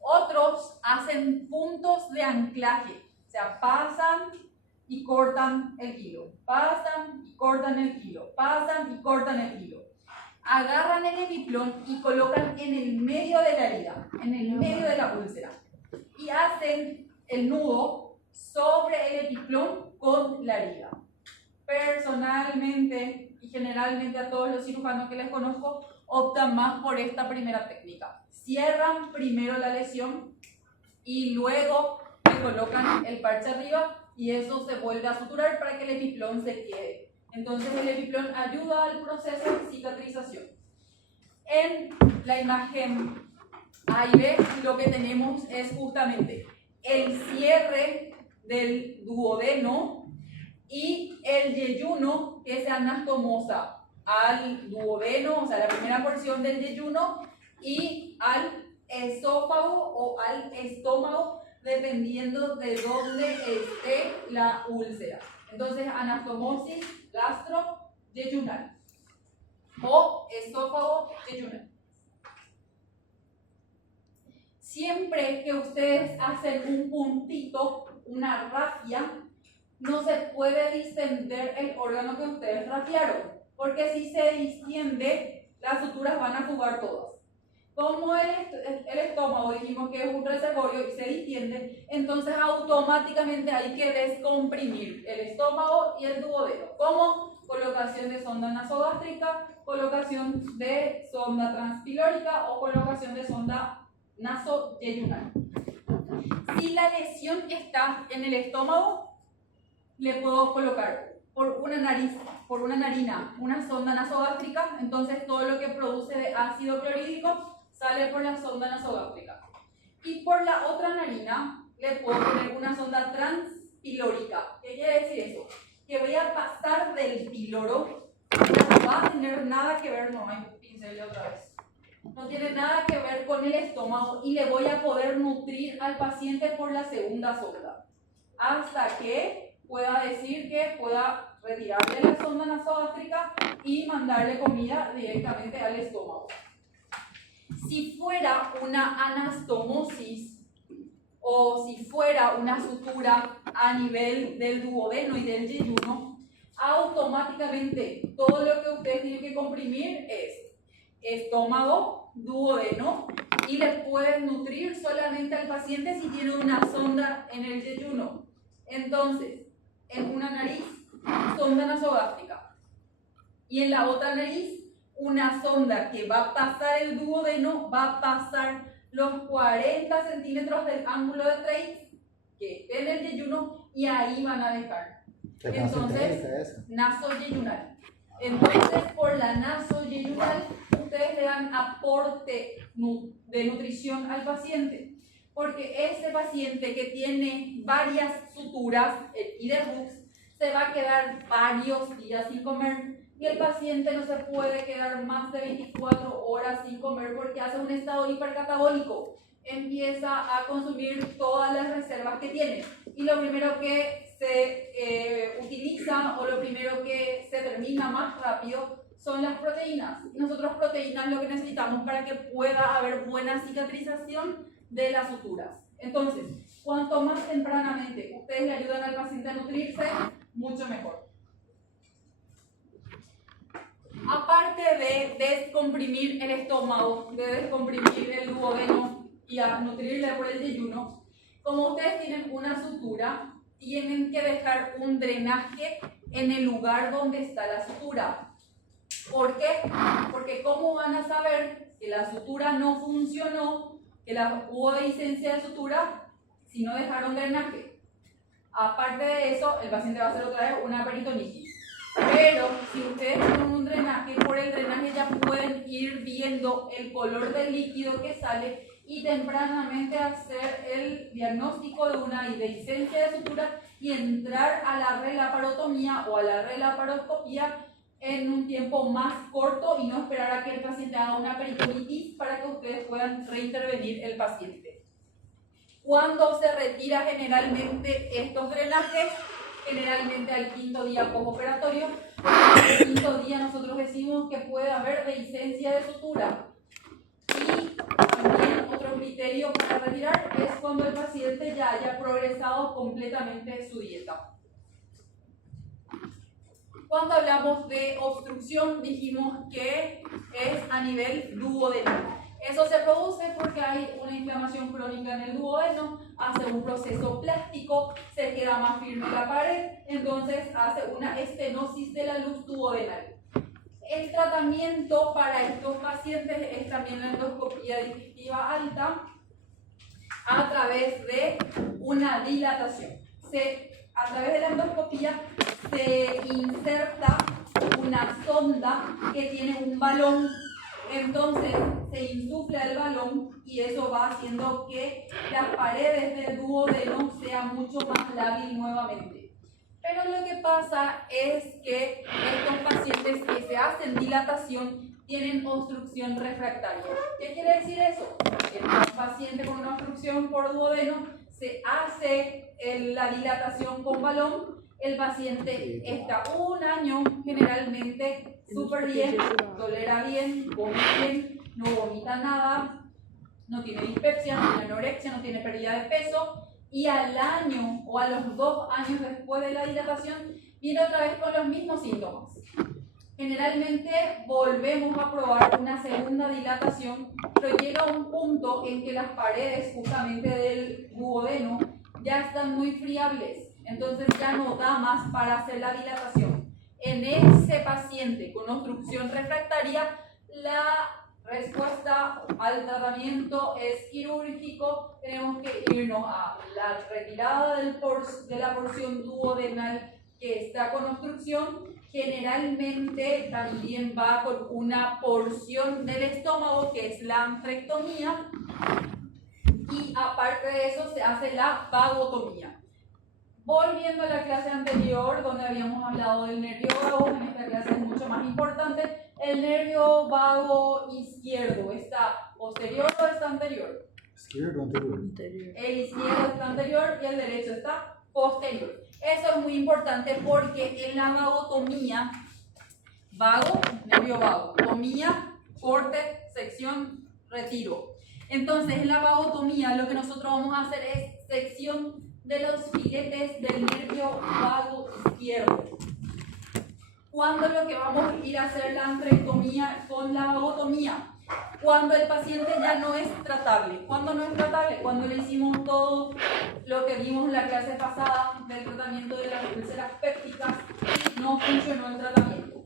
Otros hacen puntos de anclaje, o sea, pasan y cortan el hilo, pasan y cortan el hilo, pasan y cortan el hilo. Agarran el epiplom y colocan en el medio de la herida, en el medio de la úlcera, y hacen el nudo sobre el epiplom con la herida. Personalmente y generalmente a todos los cirujanos que les conozco optan más por esta primera técnica. Cierran primero la lesión y luego le colocan el parche arriba y eso se vuelve a suturar para que el epiplom se quede. Entonces el epiplom ayuda al proceso de cicatrización. En la imagen A y B lo que tenemos es justamente el cierre del duodeno y el yeyuno que se anastomosa al duodeno, o sea, la primera porción del yeyuno y al esófago o al estómago, dependiendo de dónde esté la úlcera. Entonces, anastomosis gastro-yeyunal o esófago yeyunal. Siempre que ustedes hacen un puntito, una rafia, no se puede distender el órgano que ustedes rafiaron, porque si se distiende, las suturas van a jugar todas. Como el estómago dijimos que es un reservorio y se distiende, entonces automáticamente hay que descomprimir el estómago y el duodeno. ¿Cómo? Colocación de sonda nasogástrica, colocación de sonda transpilórica o colocación de sonda nasoyeyunal. Si la lesión está en el estómago, le puedo colocar por una nariz, por una narina, una sonda nasogástrica, entonces todo lo que produce de ácido clorhídrico sale por la sonda nasogástrica. Y por la otra narina le puedo poner una sonda transpilórica. ¿Qué quiere decir eso? Que voy a pasar del píloro, no va a tener nada que ver, no hay pincel otra vez. No tiene nada que ver con el estómago y le voy a poder nutrir al paciente por la segunda sonda. Hasta que pueda decir que pueda retirarle la sonda nasogástrica y mandarle comida directamente al estómago. Si fuera una anastomosis o si fuera una sutura a nivel del duodeno y del yeyuno, automáticamente todo lo que ustedes tienen que comprimir es estómago, duodeno, y le pueden nutrir solamente al paciente si tiene una sonda en el yeyuno. Entonces, en una nariz, sonda nasogástrica, y en la otra nariz, una sonda que va a pasar el duodeno, va a pasar los 40 centímetros del ángulo de Treitz que esté en el yeyuno y ahí van a dejar. Entonces, nasoyeyunal. Entonces, por la nasoyeyunal, ustedes le dan aporte de nutrición al paciente. Porque ese paciente que tiene varias suturas, el IDERUX, se va a quedar varios días sin comer. Y el paciente no se puede quedar más de 24 horas sin comer porque hace un estado hipercatabólico. Empieza a consumir todas las reservas que tiene. Y lo primero que se utiliza o lo primero que se termina más rápido son las proteínas. Y nosotros proteínas lo que necesitamos para que pueda haber buena cicatrización de las suturas. Entonces, cuanto más tempranamente ustedes le ayudan al paciente a nutrirse, mucho mejor. Aparte de descomprimir el estómago, de descomprimir el duodeno y a nutrirle por el yeyuno, como ustedes tienen una sutura, tienen que dejar un drenaje en el lugar donde está la sutura. ¿Por qué? Porque ¿cómo van a saber que la sutura no funcionó, que hubo dehiscencia de sutura, si no dejaron drenaje? Aparte de eso, el paciente va a hacer otra vez una peritonitis. Pero si ustedes tienen un drenaje, por el drenaje ya pueden ir viendo el color del líquido que sale y tempranamente hacer el diagnóstico de una dehiscencia de sutura y entrar a la relaparotomía o a la relaparoscopía en un tiempo más corto y no esperar a que el paciente haga una peritonitis para que ustedes puedan reintervenir el paciente. ¿Cuándo se retira generalmente estos drenajes? Generalmente al 5.º día postoperatorio. Al 5.º día nosotros decimos que puede haber dehiscencia de sutura. Y también otro criterio para retirar es cuando el paciente ya haya progresado completamente su dieta. Cuando hablamos de obstrucción dijimos que es a nivel duodeno. Eso se produce porque hay una inflamación crónica en el duodeno, hace un proceso plástico, se queda más firme la pared, entonces hace una estenosis de la luz duodenal. El tratamiento para estos pacientes es también la endoscopía digestiva alta a través de una dilatación. A través de la endoscopía se inserta una sonda que tiene un balón. Entonces se insufla el balón y eso va haciendo que las paredes del duodeno sean mucho más lábil nuevamente. Pero lo que pasa es que estos pacientes que se hacen hacen dilatación tienen obstrucción refractaria. ¿Qué quiere decir eso? En un paciente con una obstrucción por duodeno se hace la dilatación con balón, el paciente está un año generalmente súper bien, tolera bien, come bien, no vomita nada, no tiene dispepsia, no tiene anorexia, no tiene pérdida de peso, y al año o a los 2 años después de la dilatación viene otra vez con los mismos síntomas. Generalmente volvemos a probar una segunda dilatación, pero llega un punto en que las paredes justamente del duodeno ya están muy friables, entonces ya no da más para hacer la dilatación. En ese paciente con obstrucción refractaria, la respuesta al tratamiento es quirúrgico. Tenemos que irnos a la retirada de la porción duodenal que está con obstrucción. Generalmente también va con una porción del estómago que es la antrectomía, y aparte de eso se hace la vagotomía. Volviendo a la clase anterior donde habíamos hablado del nervio vago, en esta clase es mucho más importante. El nervio vago izquierdo está posterior o está anterior. Izquierdo, anterior. El izquierdo está anterior y el derecho está posterior. Eso es muy importante porque en la vagotomía, vago, nervio vago, tomía, corte, sección, retiro. Entonces en la vagotomía lo que nosotros vamos a hacer es sección de los filetes del nervio vago izquierdo. ¿Cuándo lo que vamos a ir a hacer la antrectomía con la vagotomía? Cuando el paciente ya no es tratable. ¿Cuándo no es tratable? Cuando le hicimos todo lo que vimos en la clase pasada del tratamiento de las úlceras pépticas y no funcionó el tratamiento.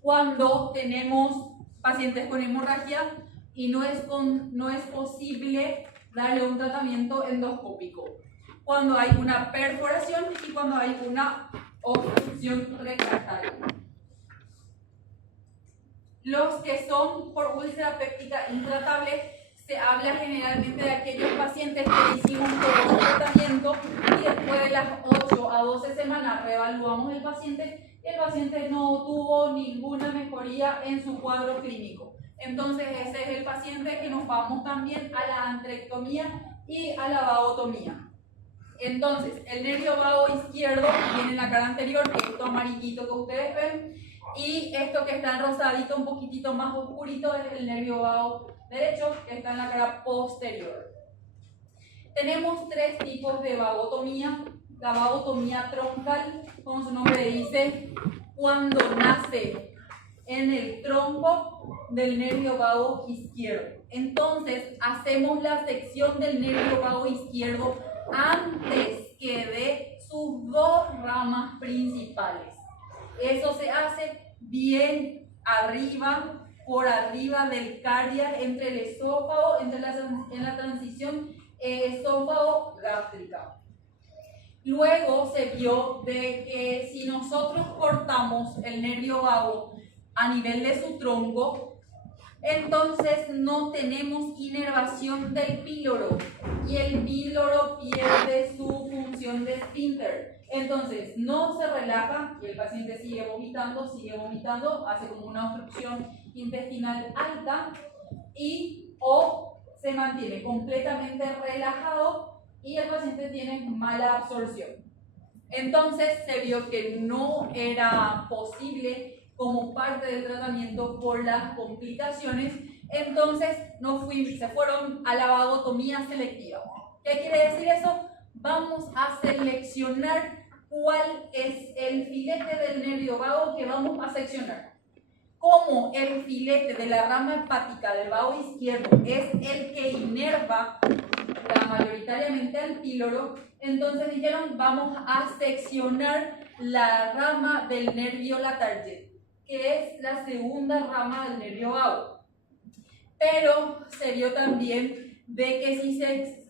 Cuando tenemos pacientes con hemorragia y no es posible darle un tratamiento endoscópico. Cuando hay una perforación y cuando hay una obstrucción refractaria. Los que son por úlcera péptica intratable, se habla generalmente de aquellos pacientes que hicimos todo el tratamiento y después de las 8 a 12 semanas reevaluamos el paciente y el paciente no tuvo ninguna mejoría en su cuadro clínico. Entonces ese es el paciente que nos vamos también a la antrectomía y a la vagotomía. Entonces, el nervio vago izquierdo viene en la cara anterior, que es esto amarillito que ustedes ven, y esto que está en rosadito, un poquitito más oscurito, es el nervio vago derecho, que está en la cara posterior. Tenemos 3 tipos de vagotomía. La vagotomía troncal, como su nombre dice, cuando nace en el tronco del nervio vago izquierdo. Entonces, hacemos la sección del nervio vago izquierdo antes que de sus 2 ramas principales. Eso se hace bien arriba, por arriba del cardia, entre el esófago, en la transición esófago-gástrica. Luego se vio de que si nosotros cortamos el nervio vago a nivel de su tronco, entonces no tenemos inervación del píloro y el píloro pierde su función de esfínter. Entonces no se relaja y el paciente sigue vomitando, hace como una obstrucción intestinal alta o se mantiene completamente relajado y el paciente tiene mala absorción. Entonces se vio que no era posible como parte del tratamiento por las complicaciones, entonces se fueron a la vagotomía selectiva. ¿Qué quiere decir eso? Vamos a seleccionar cuál es el filete del nervio vago que vamos a seccionar. Como el filete de la rama hepática del vago izquierdo es el que inerva mayoritariamente al píloro, entonces dijeron vamos a seccionar la rama del nervio latarjet, que es la segunda rama del nervio vago. Pero se vio también de que si se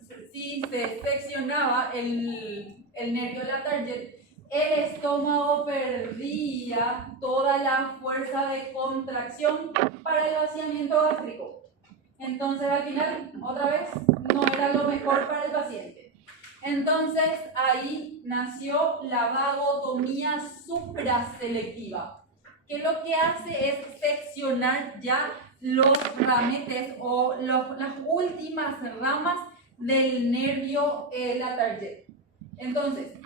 seccionaba el nervio latarjet, el estómago perdía toda la fuerza de contracción para el vaciamiento gástrico. Entonces al final, otra vez, no era lo mejor para el paciente. Entonces ahí nació la vagotomía supraselectiva. que lo que hace es seccionar ya los rametes o las últimas ramas del nervio lateral. Entonces,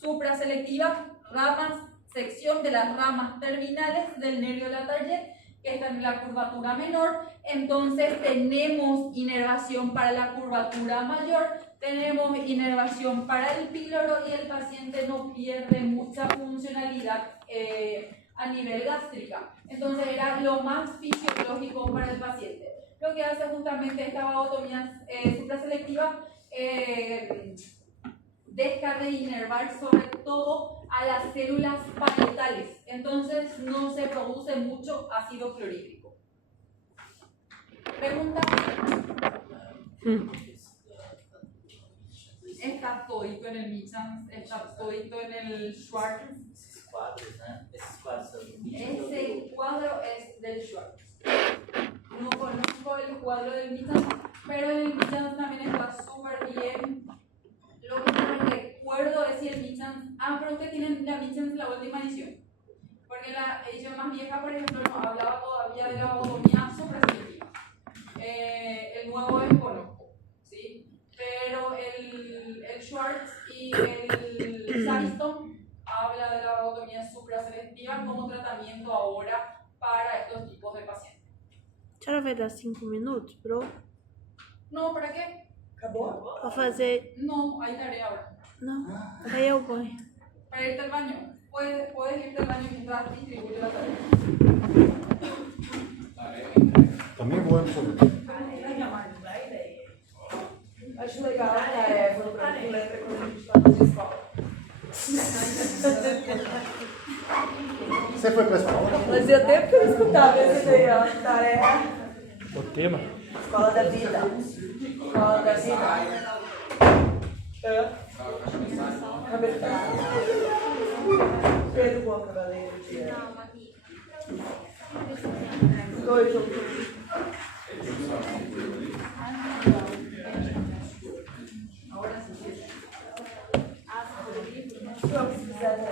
supraselectiva, ramas, sección de las ramas terminales del nervio lateral que están en la curvatura menor. Entonces tenemos inervación para la curvatura mayor, tenemos inervación para el píloro y el paciente no pierde mucha funcionalidad a nivel gástrica. Entonces era lo más fisiológico para el paciente. Lo que hace justamente esta vagotomía supraselectiva deja de inervar sobre todo a las células parietales. Entonces no se produce mucho ácido clorhídrico. ¿Pregunta? Está todito en el Michans, está todito en el Schwartz. Esses quadros, né? Esses quadros são do Ese cuadro es del Schwartz. No conozco el cuadro del Michans, pero el Michans también está súper bien. Lo que no recuerdo es si el Michans... pero ustedes tienen la Michans la última edición. Porque la edición más vieja, por ejemplo, no hablaba todavía de la vagotomía supraselectiva. El nuevo desconozco, ¿sí? Pero el Schwartz y el Sariston habla de la vagotomía supraselectiva como tratamiento ahora para estos tipos de pacientes. A senhora vai dar 5 minutos, bro? No, ¿para qué? Acabou? Pra fazer. No, hay tarea ahora. Não, aí eu vou. Para irte al baño. Puedes irte al baño mientras distribuye la tarea. Também vou, hein, professor? Acho legal, né? Quando pra mim lembra quando a gente tá na escola. Você foi pra escola? Fazia tempo que eu não escutava esse daí, ó. Tarefa. O tema? Escola da vida. Escola da vida. Pedro Boa Cavaleiro. Dois outros. Vamos precisar de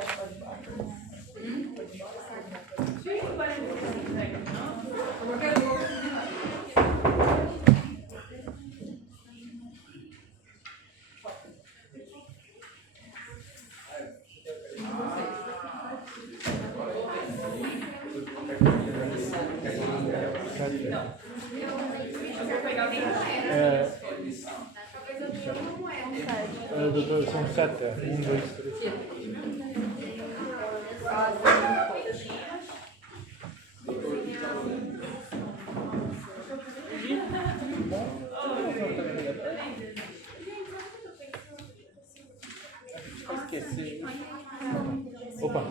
doutor, são 7. 1, 2, 3. Esqueci. Opa!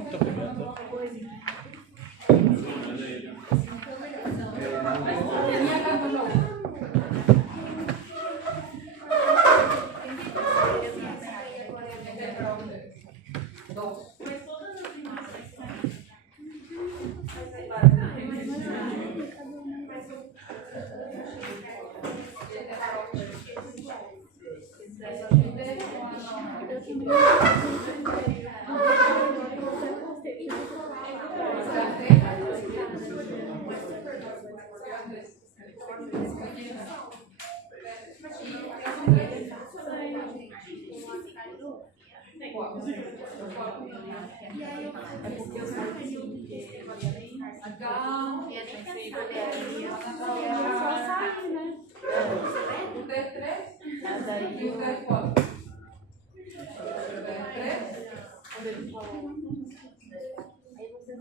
Muito obrigado. Ustedes tres y ustedes cuatro. Ustedes tres.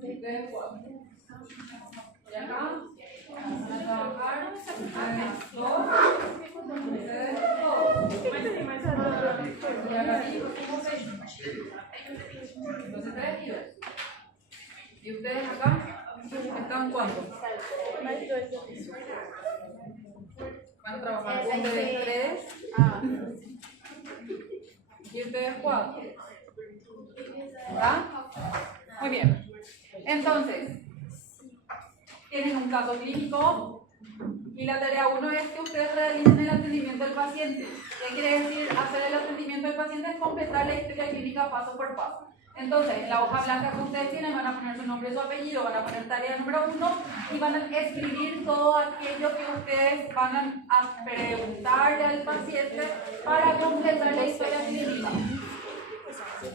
Ustedes cuatro. Y acá van a trabajar ustedes dos. Ustedes todos. Y acá arriba somos 6. Entonces 3 y 2. ¿Y ustedes acá están cuántos? Van a trabajar ustedes 3 y ustedes 4. ¿Verdad? Muy bien. Entonces, tienen un caso clínico y Y la tarea 1 es que ustedes realicen el atendimiento del paciente. ¿Qué quiere decir hacer el atendimiento del paciente? Es completar la historia clínica paso por paso. Entonces, en la hoja blanca que ustedes tienen van a poner su nombre y su apellido, van a poner tarea número 1 y van a escribir todo aquello que ustedes van a preguntarle al paciente para completar la historia clínica.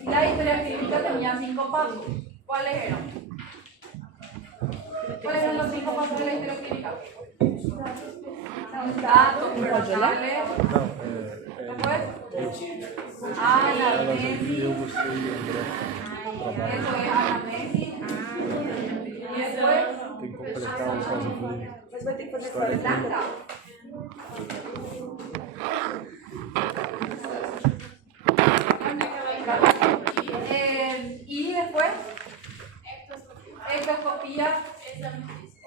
La historia clínica tenía 5 pasos. ¿Cuáles eran? ¿Cuáles eran los 5 pasos de la historia clínica? Datos personales. Después, anamnesis. Eu gostei do André. Eso es anamnesis. Y después, Tem que completar o caso dele. Mas vai ter que fazer história clínica. data. Y después, ectoscopía,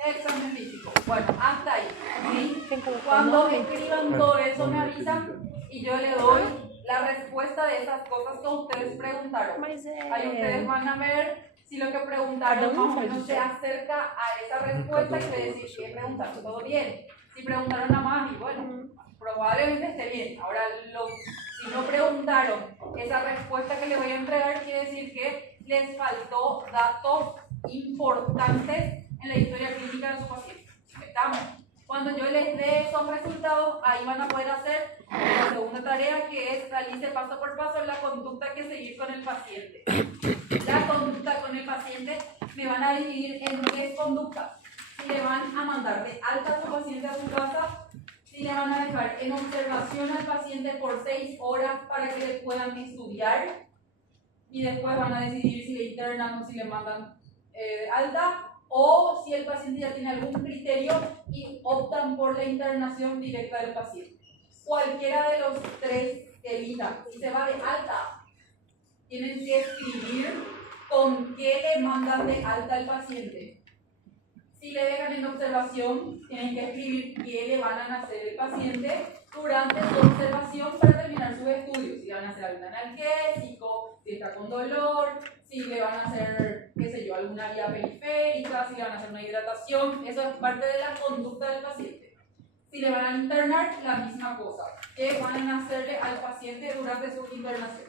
examen físico. Bueno, hasta ahí. ¿Sí? Cuando escriban todo eso me avisan y yo le doy la respuesta de esas cosas que ustedes preguntaron. Mas Ahí ustedes van a ver si lo que preguntaron más o menos se acerca a esa respuesta, quiere decir que preguntaron todo bien. Si preguntaron nada más, y bueno, probablemente esté bien. Ahora, si no preguntaron esa respuesta que les voy a entregar, quiere decir que les faltó datos importantes en la historia clínica de su paciente. ¿Estamos? Cuando yo les dé esos resultados, ahí van a poder hacer la segunda tarea, que es realice paso por paso la conducta que seguir con el paciente. La conducta con el paciente me van a dividir en 3 conductas. Si le van a mandar de alta a su paciente a su casa, si le van a dejar en observación al paciente por 6 horas para que le puedan estudiar, y después van a decidir si le internan o si le mandan de alta, o si el paciente ya tiene algún criterio y optan por la internación directa del paciente. Cualquiera de los 3 que elijan. Si se va de alta, tienen que escribir con qué le mandan de alta al paciente. Si le dejan en observación, tienen que escribir qué le van a hacer el paciente durante su observación para terminar sus estudios. Si van a hacer algún analgésico, si está con dolor, si le van a hacer, qué sé yo, alguna vía periférica, si le van a hacer una hidratación. Eso es parte de la conducta del paciente. Si le van a internar, la misma cosa. ¿Qué van a hacerle al paciente durante su internación?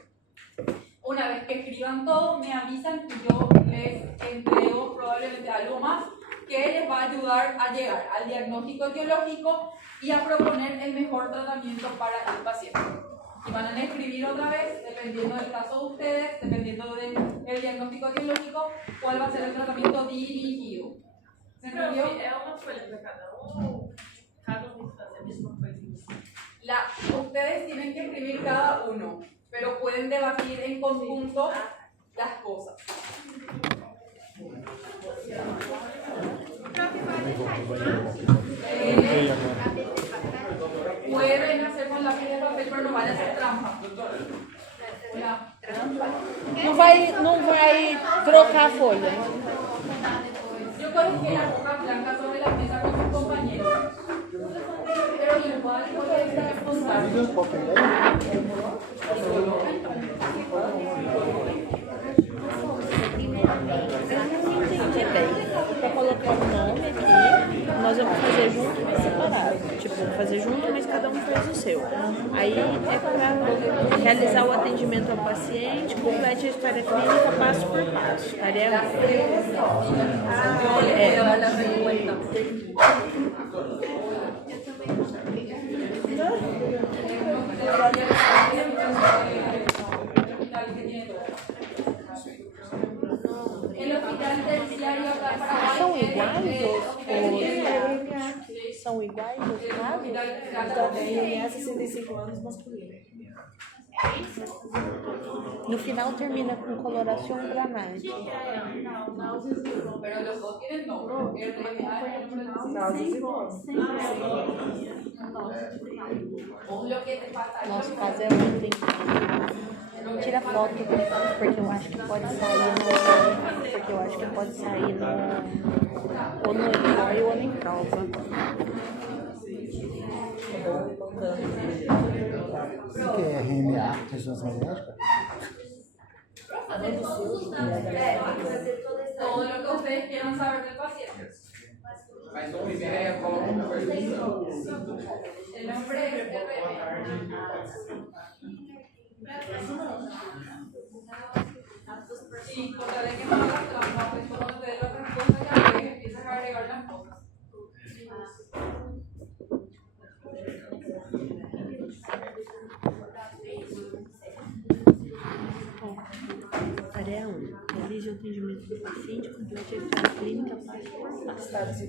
Una vez que escriban todo, me avisan y yo les entrego probablemente algo más que les va a ayudar a llegar al diagnóstico etiológico y a proponer el mejor tratamiento para el paciente. Y van a escribir otra vez, dependiendo del caso de ustedes, dependiendo del diagnóstico etiológico, cuál va a ser el tratamiento dirigido. ¿Se entendió? É uma folha para cada ou cada tem que fazer a mesma coisa? Ustedes tienen que escribir cada uno, pero pueden debatir en conjunto las cosas. Pueden hacer con lápiz de papel, pero no vale hacer trampa. Hola. Não vai trocar a folha. Yo corregí las hojas blancas sobre la mesa con sus compañeros. Pero igual voy a estar responsable. Qualquer ideia? Entendi bem. Pra colocar o nome aqui, nós vamos fazer junto, mas separado. Tipo, fazer junto, mas cada um faz o seu. Aí é para realizar o atendimento ao paciente, complete a história clínica passo por passo. Tarefa. El hospital terciario acá en Paraguay. São iguais os são iguais os casos? IMA 65 anos masculino. No final termina com coloração granate. Pero los dos tienen nombre. Casos iguais. Lo que te pasa ahí. Nosso caso é ontem. Tira foto, porque eu acho que pode sair no. Porque eu acho que pode sair no. Ou no ECOI ou em prova. O que é RMA? Ressonância magnética? Todo lo que ustedes quieran saber del paciente. El nombre es y por la vez que no hagas trampa, pues cuando te dé la respuesta ya ves, empiezas a agregar las cosas. Tarea 1. Realize o atendimento do paciente, complete a história clínica, passo por passo.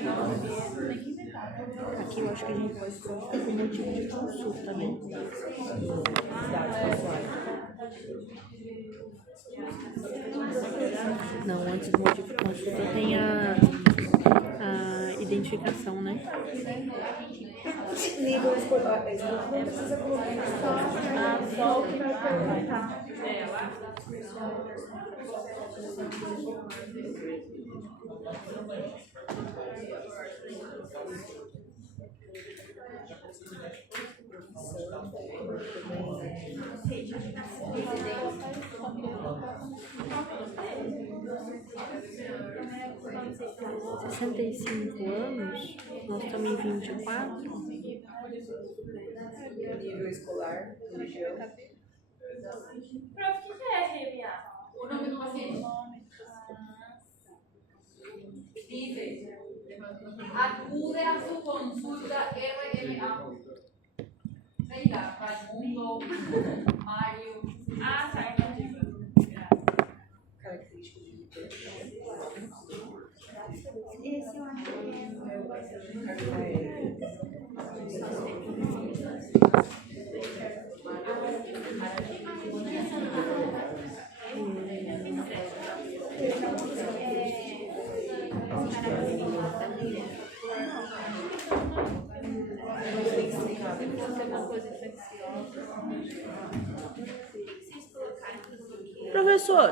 Então, aqui eu acho que a gente pode colocar o motivo de consulta, né? Não, antes do motivo de consulta tem a identificação, né? Nível escolar, não precisa colocar só o que vai perguntar. Com 65 anos, nós estamos em 24. Nível escolar, religião. Prof, o que é RMA? O nome do paciente. Dice, acude a su consulta RMA. Leila, Raimundo, Mario. Ah, tá, entendi. Características de Esse eu acho Professor,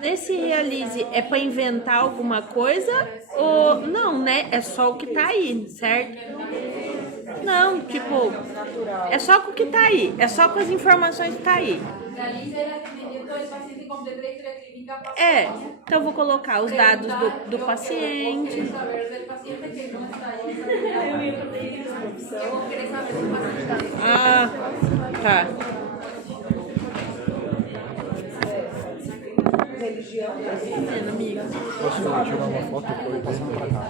nesse realize é para inventar alguma coisa ou não, né? É só o que tá aí, certo? Não, tipo, é só com o que tá aí, é só com as informações que tá aí. Realiza el atendimiento del paciente y complete la historia clínica paso a É, paso. então eu vou colocar os dados do paciente. Yo saber del paciente que no está ahí. Que vos querés saber del paciente. Ah, tá. religião. Entendo, amiga. Posso tirar uma foto e depois passando pra cá?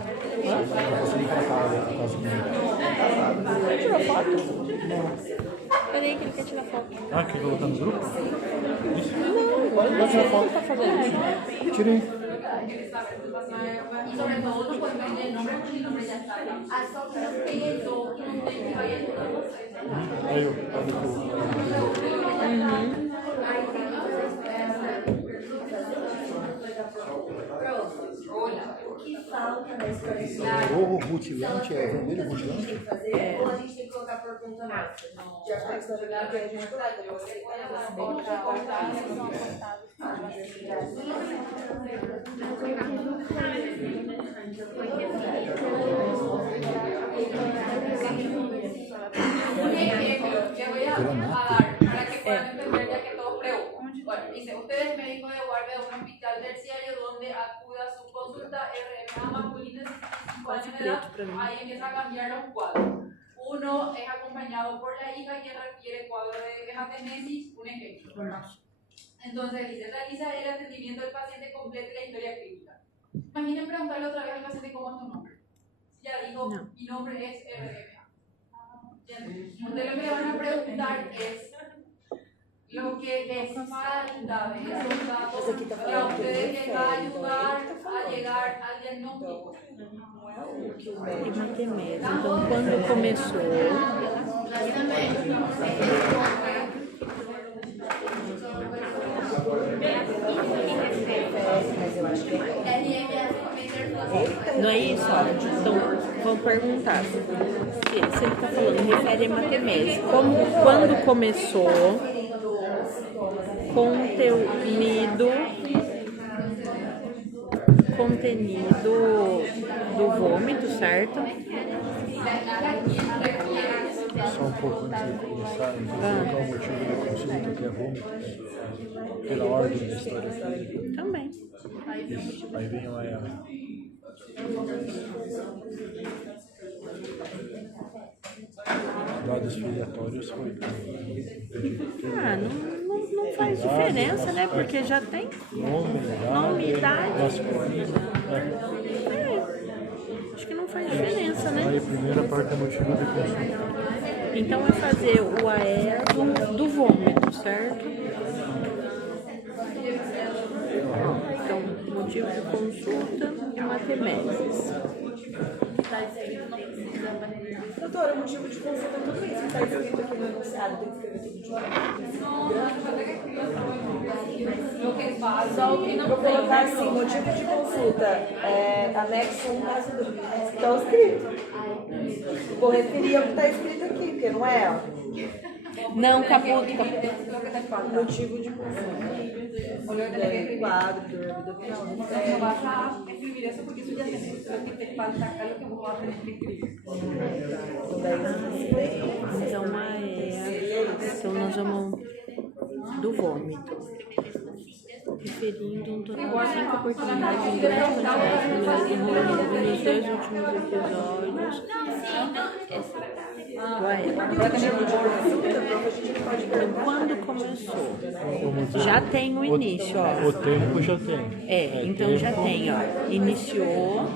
Passando pra cá, por causa do... Você tirou foto? Peraí que ele quer tirar foto. Ah, quer colocar no grupo? Não, Vai tirar foto. tá fazendo. Tirei. Y sobre todo no pueden vender el nombre porque el nombre ya está ahí. Eso que no tem que vaya a Aí, ó. o que falta na história O rutilante é vermelho rutilante? ou a gente tem que colocar por conta nossa. De acordo com a história clínica, a gente coloca. Você Un ejemplo que voy a dar para que puedan entender ya que todos preguntan. Bueno, dice, usted es médico de guardia de un hospital terciario donde acude a su consulta RMA masculina de 65 años de edad. Ahí empieza a cambiar los cuadros. Uno es acompañado por la hija quien requiere cuadro de hematemesis, un ejemplo. Entonces dice, realiza el atendimiento del paciente, complete la historia clínica. Imaginen preguntarle otra vez al paciente cómo es tu nombre. Si ya dijo, No. mi nombre es RMA. Entonces lo que le van a preguntar es lo que les falta de esos datos que a ustedes les va a ayudar a llegar al diagnóstico. Hematemesia. Então, quando começou, não é isso? Ó. Então, vamos perguntar se ele está falando, refere a hematemesia. Quando começou, contenido do vômito, certo? Só só um pouco antes de começar, então colocar o motivo da consulta, que é vômito, pela ordem da história clínica. Também. Isso. Aí vem o AEA. Dados filiatórios foi Ah, não faz diferença, né? Porque já tem nome, idade. Acho que não faz diferença, né? Aí primeira parte é motivo de consulta. Então é fazer o AEA do vômito, certo? Então, motivo de consulta, hematemeses. Doutora, o motivo de consulta é tudo isso que está escrito aqui no enunciado, tem que escrever tudo de novo. Vou colocar assim, motivo de consulta, anexo 1, caso 2. Está escrito. Vou referir ao que está escrito aqui, porque não é ela. Não, Caputo. Motivo de consulta. Quadro, No vas a escribir eso porque eso ya se lo que te falta acá, lo que vos vas a tener que escribir. Então, então nós vamos do vômito. Referindo um total de 5 oportunidades em grande quantidade de enrolamento nos 2 últimos episódios. Então, quando começou? Já tem o início, ó. O tempo já tem. Então já tem, ó. Iniciou,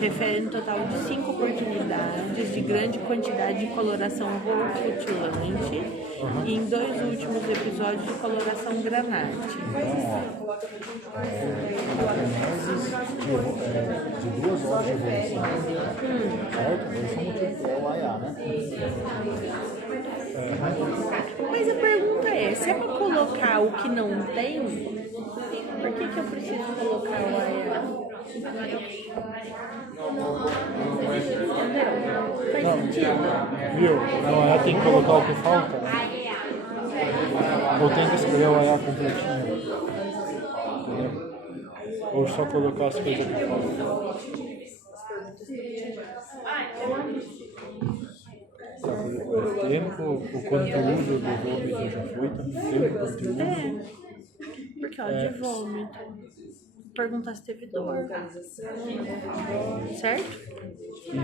refere um total de 5 oportunidades de grande quantidade de coloração rutilante e em 2 últimos episódios de coloração granate. De 2 horas de evolução. Certo? Esse é o motivo que é o AIA, né? Mas a pergunta é, se é para colocar o que não tem, por que eu preciso colocar o AIA? Faz sentido? Viu? No AEA tem que colocar o que falta. Ou tem que escrever o AEA completinho. Entendeu? Ou só colocar as coisas que faltam. O tempo, o conteúdo do vômito já foi, também tem o conteúdo. Porque ó, de vômito. Perguntar se teve dor. Certo?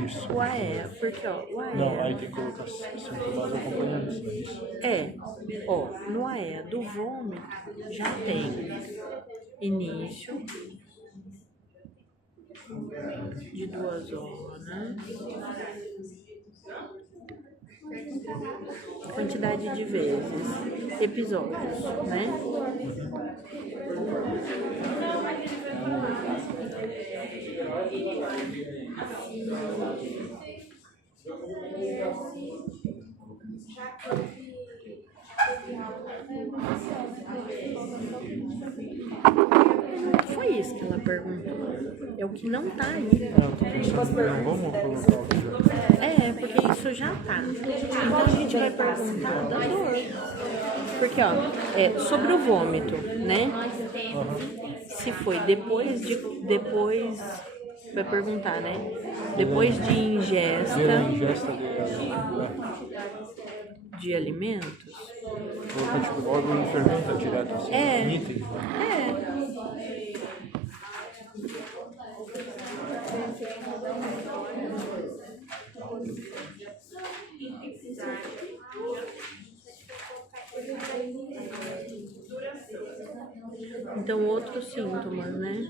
Isso. O AEA, porque ó, o AEA. Não, aí tem que colocar sintomas acompanhantes, não é isso? Ó, no AEA do vômito já tem início de 2 horas, quantidade de vezes, episódios, né? Foi isso que ela perguntou. É o que não tá aí. Não, vamos colocar o que já. Porque isso já tá. Então a gente vai perguntar da dor. Porque, ó, sobre o vômito, né? Se foi depois. Vai perguntar, né? Depois de ingesta de alimentos. Colocar tipo órgão de fermenta direto assim. Item. Então, outros sintomas, né?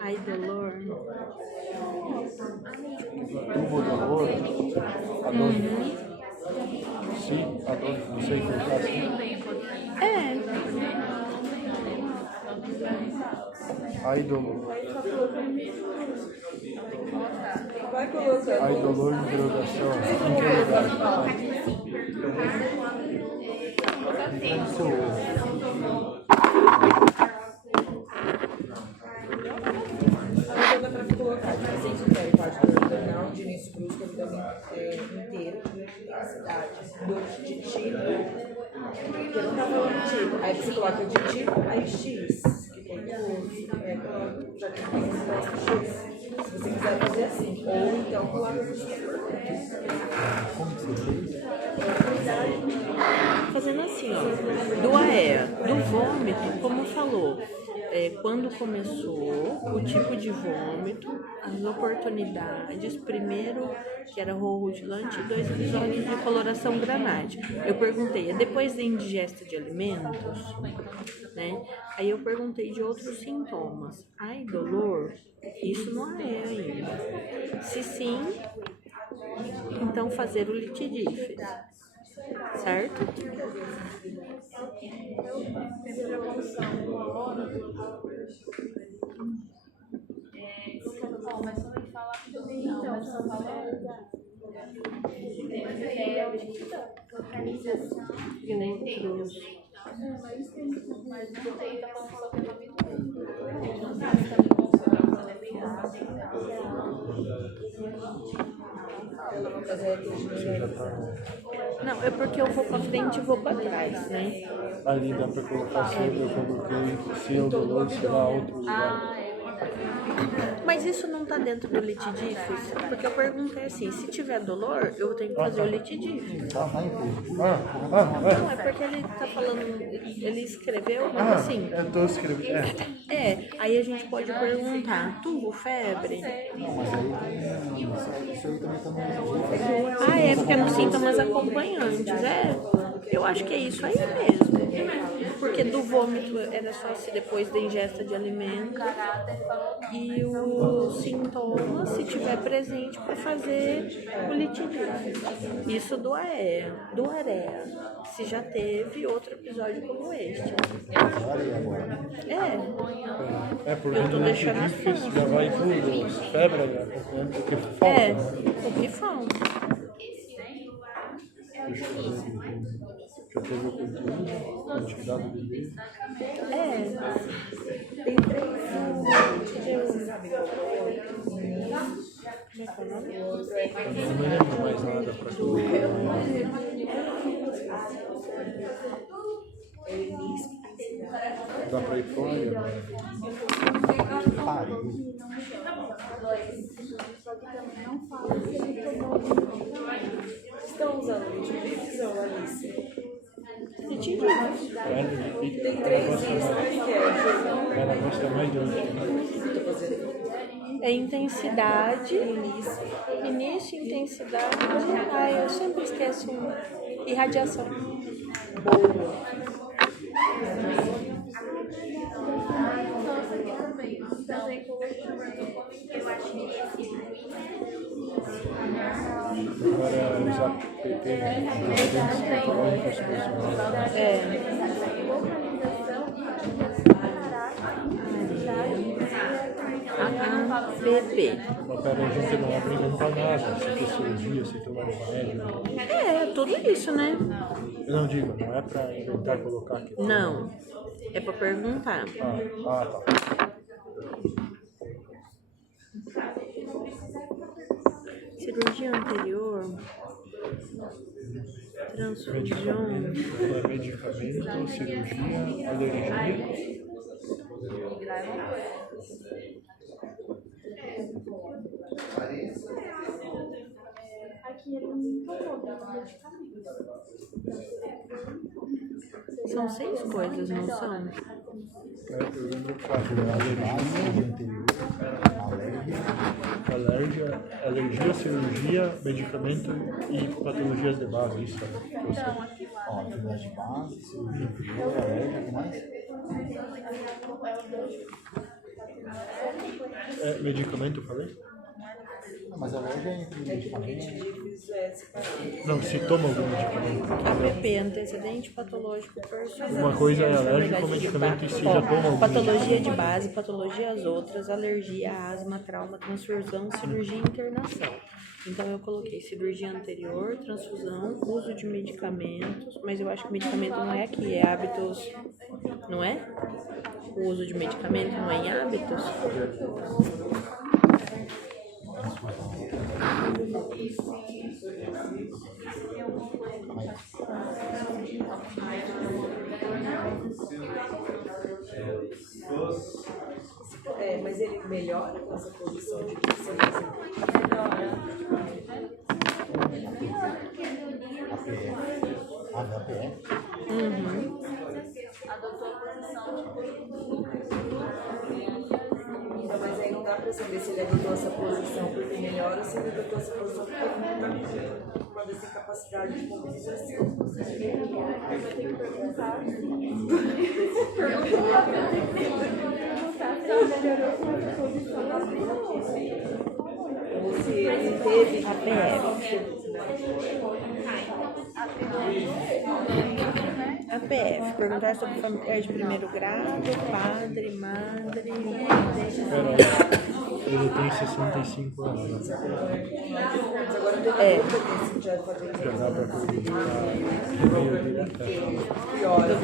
Ai, dolor. Tubo dolor. A dor. Sim, a dor. Não sei colocar assim. Ai, dolor. Vai colocando. Ai, dolor, interrogação. Em que lugar? Isso. Aí você coloca de tipo, aí X, que tem já tem uma resposta X. Se você quiser fazer assim, ou então coloca no seu Como que você fez? Fazendo assim, ó, do AEA, do vômito, como falou, quando começou, o tipo de vômito, as oportunidades, primeiro que era routilante e 2 episódios de coloração granática. Eu perguntei, é depois da indigesta de alimentos, né? Aí eu perguntei de outros sintomas. Ai, dolor? Isso não é ainda. Se sim, então fazer o litidífes, certo? Mas só me falar que eu não, mas só falar. Localização. Que nem cruz. Mas não tem, tá falando só que é não sabe também consonância, né? Bem Não, é porque eu vou pra frente e vou pra trás, né? Ali dá pra colocar sempre, eu coloquei se o dolor será outro lugar. Mas isso não tá dentro do litidífes? Porque eu perguntei assim, se tiver dolor, eu tenho que fazer o litidífes. Não, é porque ele tá falando, ele escreveu, mas assim... Eu tô escrevendo. Aí a gente pode perguntar, tu, febre? Não, mas aí tem. Isso aí também tá no Ah, é porque é nos sintomas acompanhantes, eu acho que é isso aí mesmo. Porque do vômito era só se depois da ingesta de alimento e os sintomas, se tiver presente, para fazer o litidífes. Isso do AEA. Do AREA, se já teve outro episódio como este. É, porque Eu tô no deixando litidífes assim. já vai tudo, febre, acompanhando o que falta. O que falta. Deixa eu ver aqui. Já teve o conteúdo, quantidade de vezes. Tem 3 Eu não me lembro mais nada para colocar. Dá para ir fora? estão usando litidífes ou Alice? Litidífes. Tem 3 listas, Ela gosta mais de outro. É intensidade, início, intensidade. Eu sempre esqueço e radiação. Agora usar PT, PP. mas pera, a gente não abre nada, se tem cirurgia, se tomar remédio. Tudo isso, né? Eu não digo, não é para inventar colocar aqui. Não, é pra perguntar. Tá. Cirurgia anterior, transfusão. Medicamento, cirurgia, alergia. São 6 coisas, não são? Eu lembro que alergia, cirurgia, medicamento e patologias de base, isso. Ó, atividade de base, cirurgia anterior, alérgica, o que mais? Medicamento, eu falei? Mas alérgica é entre medicamento. Não, se toma algum medicamento. APP, antecedente patológico personal. Uma coisa é alérgico, o medicamento em si já toma algum. Patologia de base, patologias outras, alergia, asma, trauma, transfusão, cirurgia e internação. Então eu coloquei cirurgia anterior, transfusão, uso de medicamentos, mas eu acho que medicamento não é aqui, é hábitos, não é? O uso de medicamento não é em hábitos? Mas ele melhora com essa posição de fixação? APF. Adotou a posição Então, mas aí não dá pra saber se ele adotou essa posição porque melhora ou se ele adotou essa posição porque pode ter capacidade de mobilização. vai ter que perguntar. Se ela melhorou com a posição da Ou se ele teve APF. APF, perguntar sobre familiar de primeiro grado, padre, madre. Ele tem 65 anos. Mas agora tem uma dúvida se já pode Já dá pra perguntar. piora.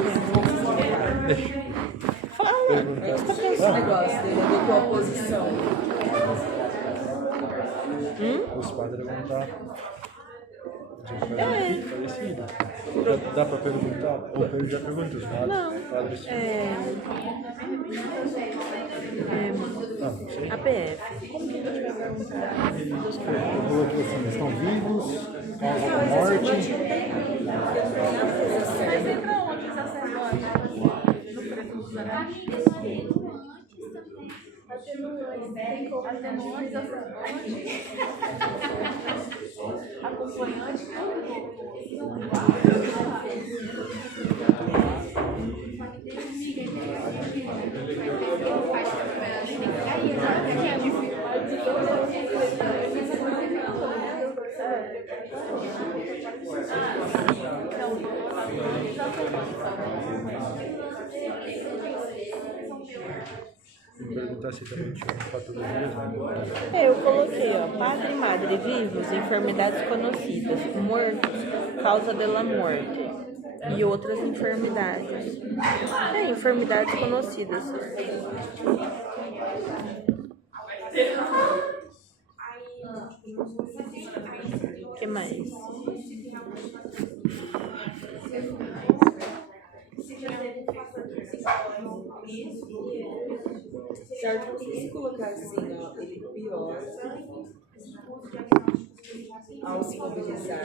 Fala, o que você tá Esse pensando? negócio dele adotou a posição. Os padres vão estar parecido. Dá pra perguntar? Ou eu já pergunto os padres? Não. Padres. Não sei. APF. Como que a gente vai perguntar dos Eu padres? coloquei assim, estão vivos, causa da morte. Mas entra onde o sacerdote? No presunto da atenuante, sacerdote, acompanhante, Vou perguntar se também tinha patologias. Eu coloquei, ó, padre e madre vivos, enfermidades conhecidas, mortos, causa dela morte e outras enfermidades. Enfermidades conhecidas. O que mais? Certo, se colocar assim, ó, ele piora ao se mobilizar,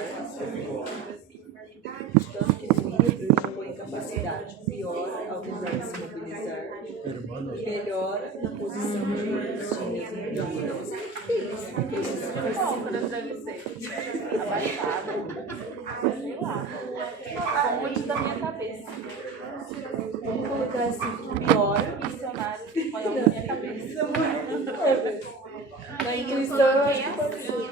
tanto que prejudicou a incapacidade, piora ao tentar se mobilizar, melhora na posição de quantas deve ser? Abaixada. Sei lá. Fonte da minha cabeça. Vamos colocar assim, que piora. Missionário põe na minha cabeça. Na intuição, eu acho que pode ser.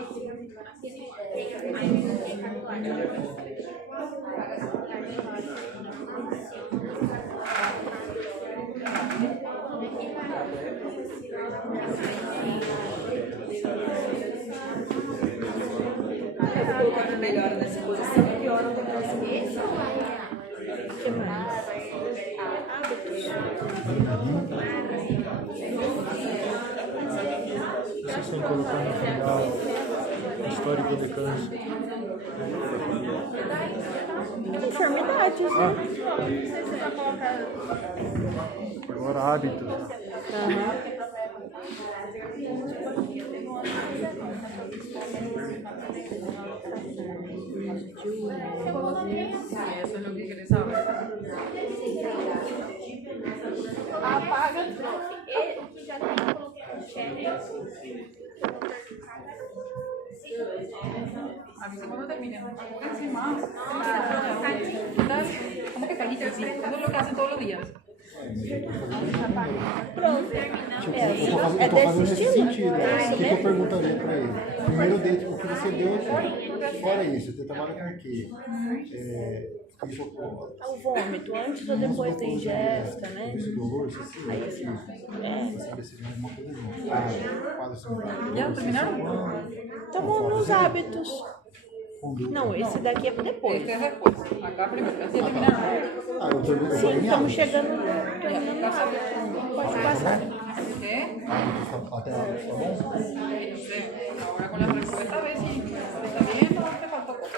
Colocar que melhora nessa posição, piora no tentar se mobilizar. O que mais? Vocês estão colocando no final histórico de câncer. Enfermidades, né? Agora hábitos. Eso es lo que querés saber. Apaga o que já tem que colocar. Avisa cuando termine. Encima. ¿Cómo que está aquí? Eso es lo que hacen todos los días. Pronto. Eu tô fazendo nesse sentido. O que eu perguntaria pra ele? Primeiro dentro o que você deu, fora isso, você trabalha com o quê? Isso O vômito, antes ou depois da ingesta, né? Isso dolor, isso sim. Aí assim, Saber se vem alguma coisa junto. Quadro similar. Já terminaram? tá bom nos hábitos. Não, esse daqui é pra depois. Este es después. Acá primero. ¿Ya terminaron? Ah, eu tô Sim, em estamos hábito. chegando no hábito. Pode passar. ¿Qué? Até hábito, tá bom? No sé. Ahora con la respuesta a ver si está bien o te faltó cosa.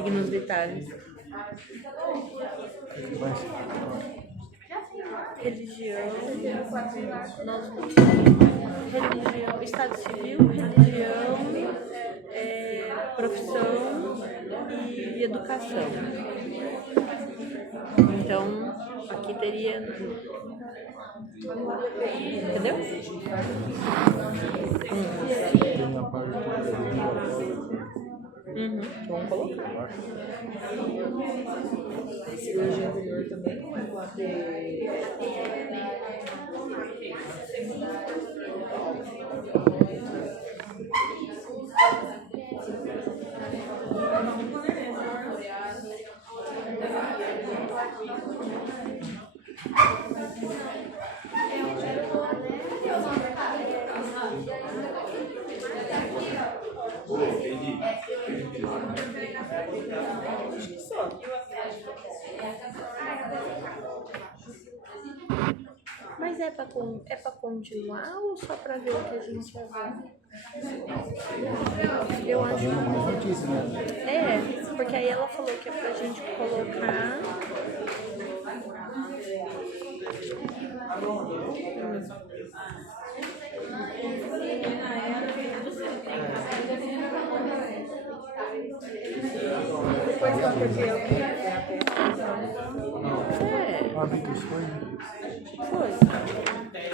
signos vitais. Religião, religião, estado civil, religião, profissão e educação. Então, aqui teria. Entendeu? Tem na parte Vamos colocar. Cirurgia anterior também, Mas é pra continuar ou só pra ver o que a gente vai ver? Eu Tá acho. vendo mais notícias, né? Porque aí ela falou que é pra gente colocar. depois eu perdi Ah, Vitor, isso foi? Foi.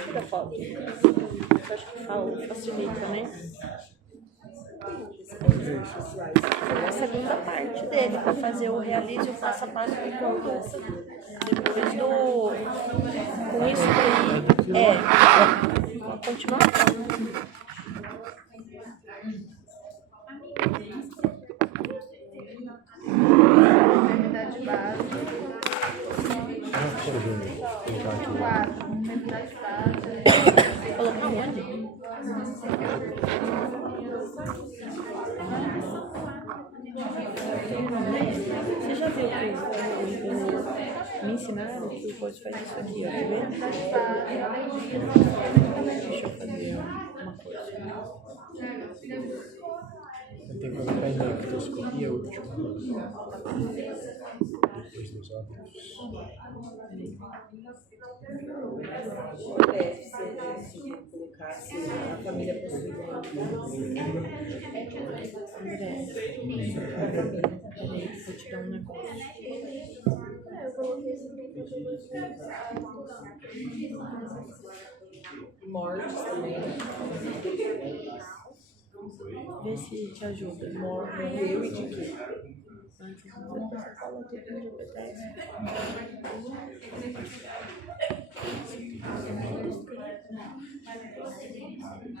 Fica foto. Eu acho que facilita, né? A segunda parte dele, para fazer o realize o passo a passo do concurso. Depois do. Com isso daí. Vamos continuar. Enfermidade básica. Quatro. Enfermidade básica. Colocou onde? Você já viu que me ensinaram que o coisa faz isso aqui, ó, tá vendo? Deixa eu fazer uma coisa. Tem que colocar a endectoscopia última. Depois dos óbitos. se colocasse a família possuída. André, peraí, vou te dar um negócio. Eu coloquei esse aqui pra Mortes também. Vê se te ajuda. Morreu e de quê? Depois você fala tudo de obedece.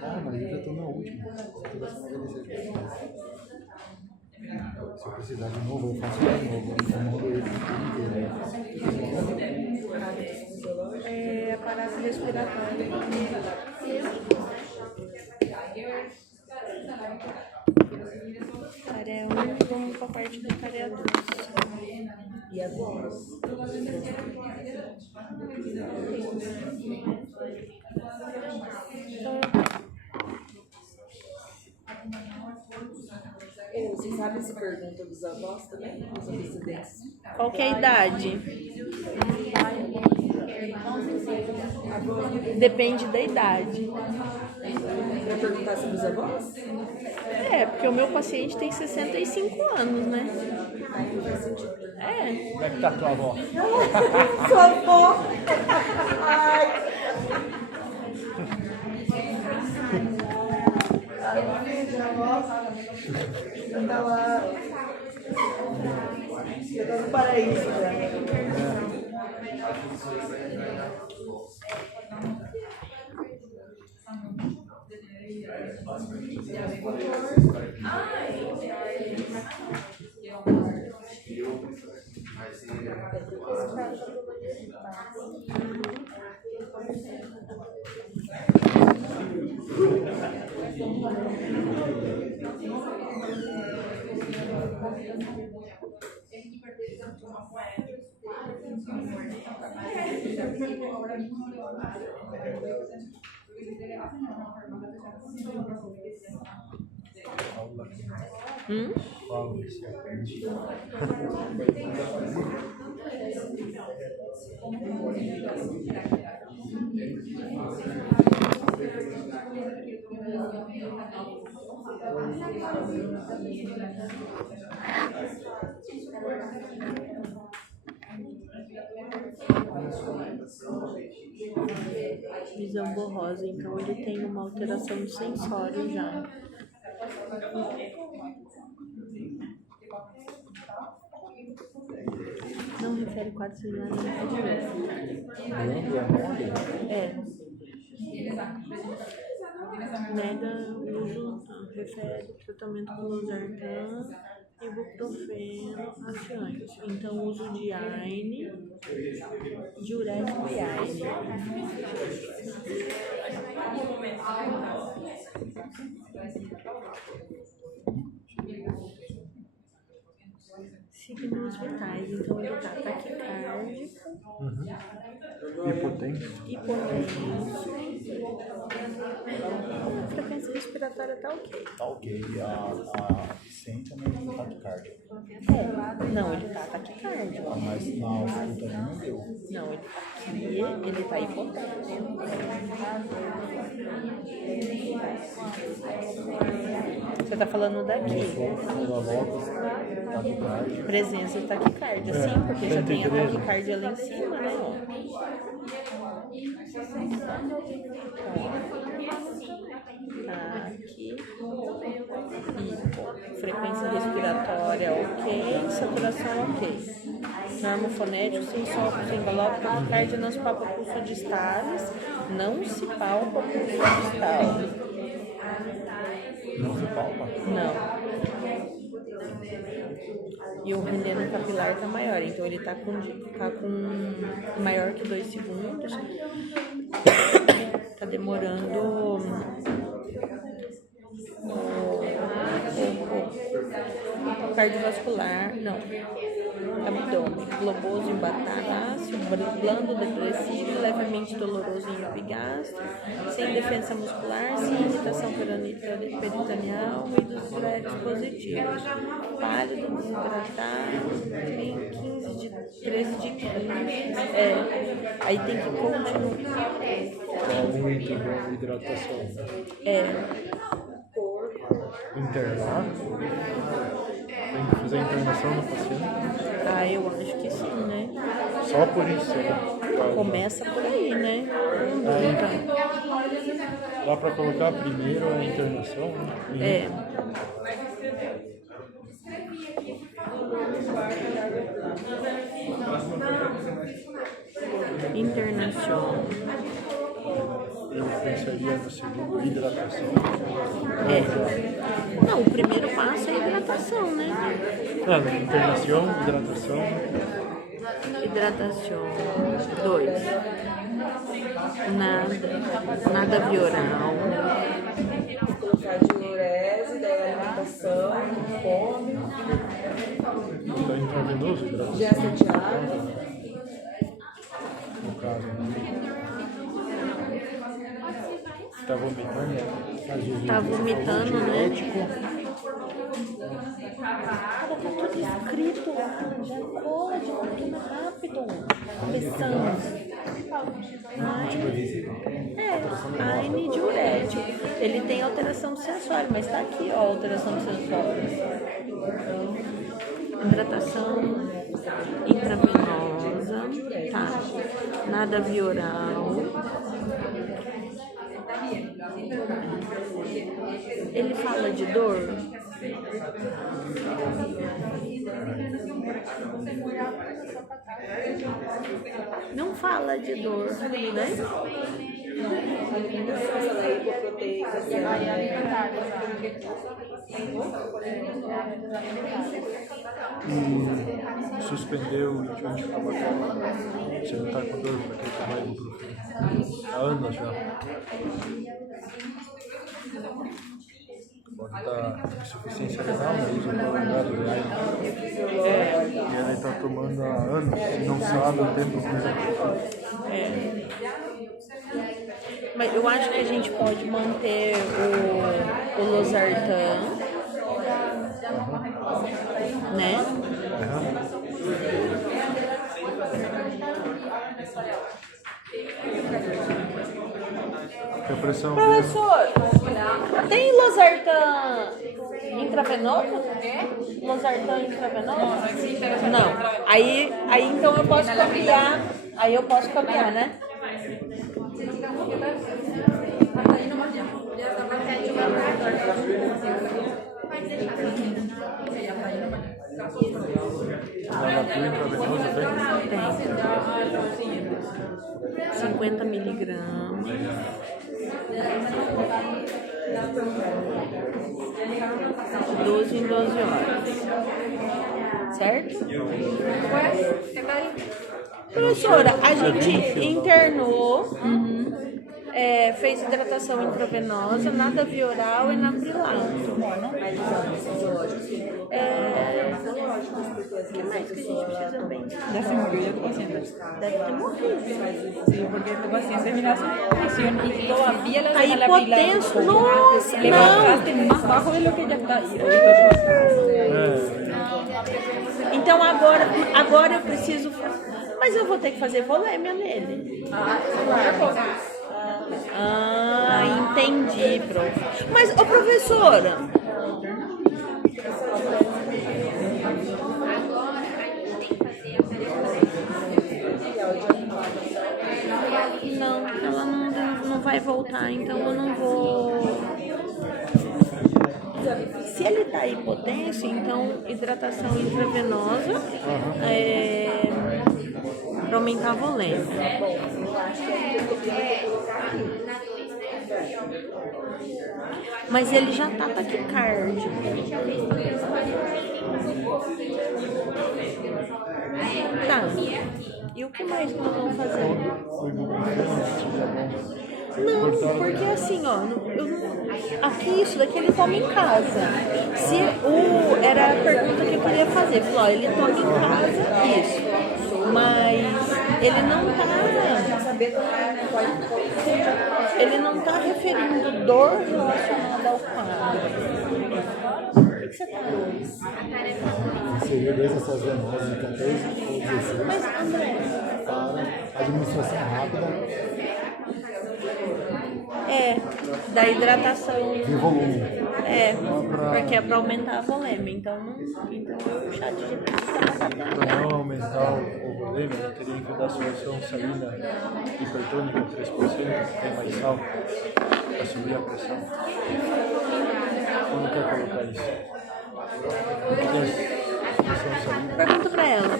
Ah, mas eu já tô na última. Se eu precisar de novo, eu faço de novo. Eu mando ele inteiro. É aparato respiratório. Tarefa 1, vamos para a parte da tarefa 2. E a voz? Você sabe se pergunta dos avós também? Dos antecedentes? Qual que é a idade? Depende da idade. Vai perguntar sobre os avós? Porque o meu paciente tem 65 anos, né? Aí não faz sentido. Como é que tá a tua avó? Sua avó! Ai! Eu tava. Eu tô no paraíso já. Qual esse aprende? Visão borrosa, então ele tem uma alteração de sensório já. Não refere quadro celular nem Glândula mole? É. Nega uso, refere tratamento com losartã, ibuprofeno, afiante. Então, uso de AINE, diurético e AINE. Signos vitais, então ele tá taquicárdico, Hipotenso? hipotenso, a frequência respiratória tá ok. Tá ok. A Vicente não tá taquicardia. Não, ele tá taquicárdico. Mas na ausculta não deu. Não, ele tá aqui, ele tá hipotenso. Você tá falando daqui. Taquicardia. Presença de taquicardia, sim, porque já tem a taquicardia lá em cima, né? Tá aqui. Frequência respiratória ok, saturação ok. Normo fonético, sem sopro, sem galope, taquicardia, não se palpa pulso distalis, não se palpa pulso distal. Não se palpa? Não. E o rendeno capilar tá maior, então ele tá com maior que 2 segundos. Tá demorando o cardiovascular, não, abdômen, globoso embatáceo, blando, depressivo, levemente doloroso em epigastro, sem defesa muscular, sem irritação peritoneal e dos diuréticos positivos, pálido, desidratado, 13 de 15, aí tem que continuar. Muito hidratação. Internar? Tem que fazer a internação no paciente? Ah, eu acho que sim, né? Só por isso, né? Começa por aí, né? Dá pra colocar primeiro a internação? Né? Internação. Eu pensaria no segundo, hidratação. Não, o primeiro passo é a hidratação, né? Internação, hidratação. Hidratação. 2. Nada bioral. Colocar diurese, daí alimentação, fome, Está intravenoso, hidratação. ingesta de água. No caso, né? Tá vomitando? Tá vomitando, né? Cara, tá tudo escrito lá. Já cola de máquina rápido. Começando. AINE diurético. Ele tem alteração do sensório, mas tá aqui, ó, alteração do sensório. Hidratação intravenosa. Tá. Nada vioral. Ele fala de dor? Não fala de dor, né? E suspendeu o anti-inflamatório. Você não tá com dor porque tomar ibuprofeno. Há anos já. Pode dar insuficiência renal, né? Usa prolongado de ar. E ela está tomando há anos, não sabe o tempo que Mas eu acho que a gente pode manter o losartã né? Que a pressão dele. Professor, tem losartan intravenoso? Losartan intravenoso? Não. Aí então eu posso cambiar. Aí eu posso cambiar, né? Nalapil intravenoso tem? Tem. 50 miligramas. 12 em 12 horas. Certo? Professora, a gente internou, fez hidratação intravenosa, nada via oral e naprilato. O que mais que a gente precisa bem? Deve morrer do paciente. Deve ter morrido. Sí, porque tu paciente terminó su presión y todavía le A hipotenso, nossa, le não. bajaste más bajo de lo que ya está ahí. Então agora eu preciso. Mas eu vou ter que fazer volêmia nele. Ah, entendi, prof. Mas, ô professora. Não, ela não vai voltar, então eu não vou. Se ele tá hipotenso, então hidratação intravenosa para aumentar a volêmia. Mas ele já tá taquicárdico. Tá. E o que mais nós vamos fazer? Não, porque assim, ó, aqui isso daqui ele toma em casa. Era a pergunta que eu queria fazer. Falou, ó, ele toma em casa, isso. Mas ele não tá referindo dor relacionada ao quadro. Por que você tá doido? Seria 2 acessos venosos em 14 ou 16. Mas, André, Para administração rápida da hidratação. de volume. Porque é pra aumentar a volêmia. Então o chá de gelo Para não aumentar o volume, eu teria que dar solução salina hipertônica 3%, que tem mais sal, para subir a pressão. Como quer colocar isso? Porque tem solução salina. Pergunta pra ela.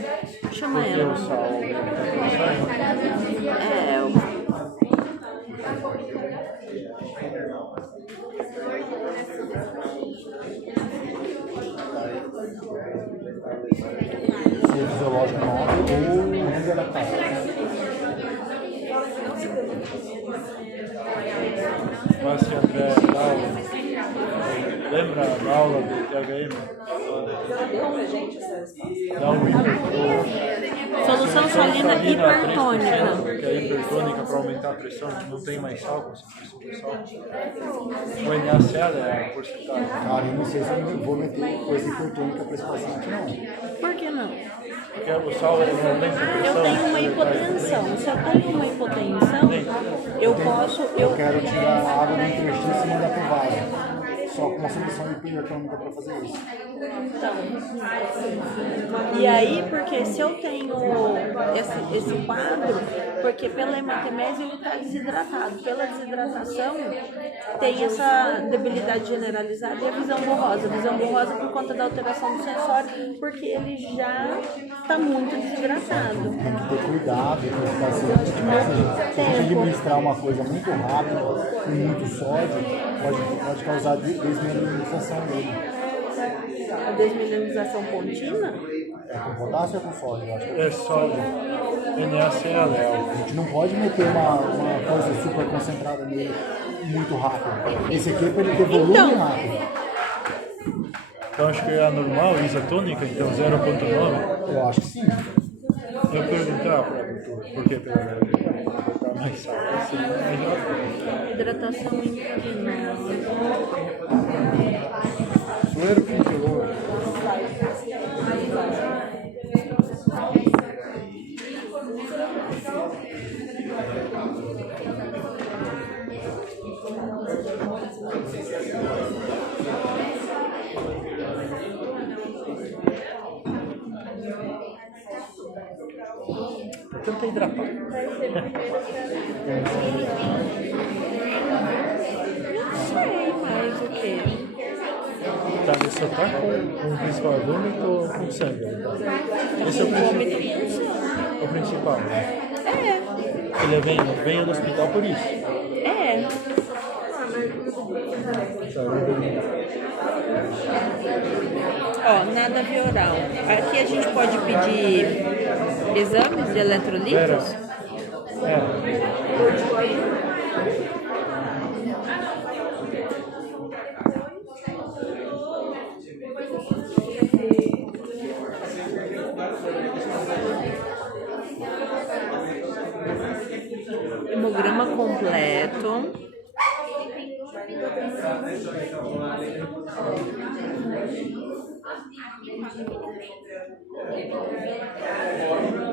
Chama Porque ela. o sal aumenta a pressão. Se é fisiológico móvel ou readaptado. Mas se André lembra da aula do THM? Dá um Solução salina hipertônica. Que é hipertônica para aumentar a pressão, não tem mais sal, concentração de sal. O NaCl é a porcentagem. Cara, eu não sei se eu vou meter coisa hipertônica para esse paciente, não. Por que não? Porque o sal ele não aumenta a pressão. Eu tenho uma hipotensão. Se eu tenho uma hipotensão, eu posso. Eu quero tirar a água do interstício e mandar pro vaso. Só com uma solução hipertônica para fazer isso. Então, e aí, porque se eu tenho esse quadro, porque pela hematemese ele está desidratado. Pela desidratação, tem essa debilidade generalizada e a visão borrosa. A visão borrosa por conta da alteração do sensório, porque ele já está muito desidratado. Tem que ter cuidado com os pacientes. Se administrar uma coisa muito rápida, com muito sódio, pode causar desmineralização nele. A desmineralização contínua? É com potássio ou com sódio? Eu acho que É sódio. NaCl é a gente não pode meter uma coisa super concentrada nele muito rápido. Esse aqui é para ele ter volume rápido. Então acho que é a normal, isotônica, então 0,9. Eu acho que sim. Eu perguntar para a doutora, por que pela botar mais sal? Assim, melhor. Hidratação intravenosa. Suero fisiológico. tenta hidratar. Sei, mas o quê? Tá, ele só tá com o principal vômito ou com sangue? Esse é o Vômito principal. e sangue. O principal. É, Ele vem no hospital por isso. é. Ó, nada via oral. Aqui a gente pode pedir exames de eletrolitos? Hemograma completo.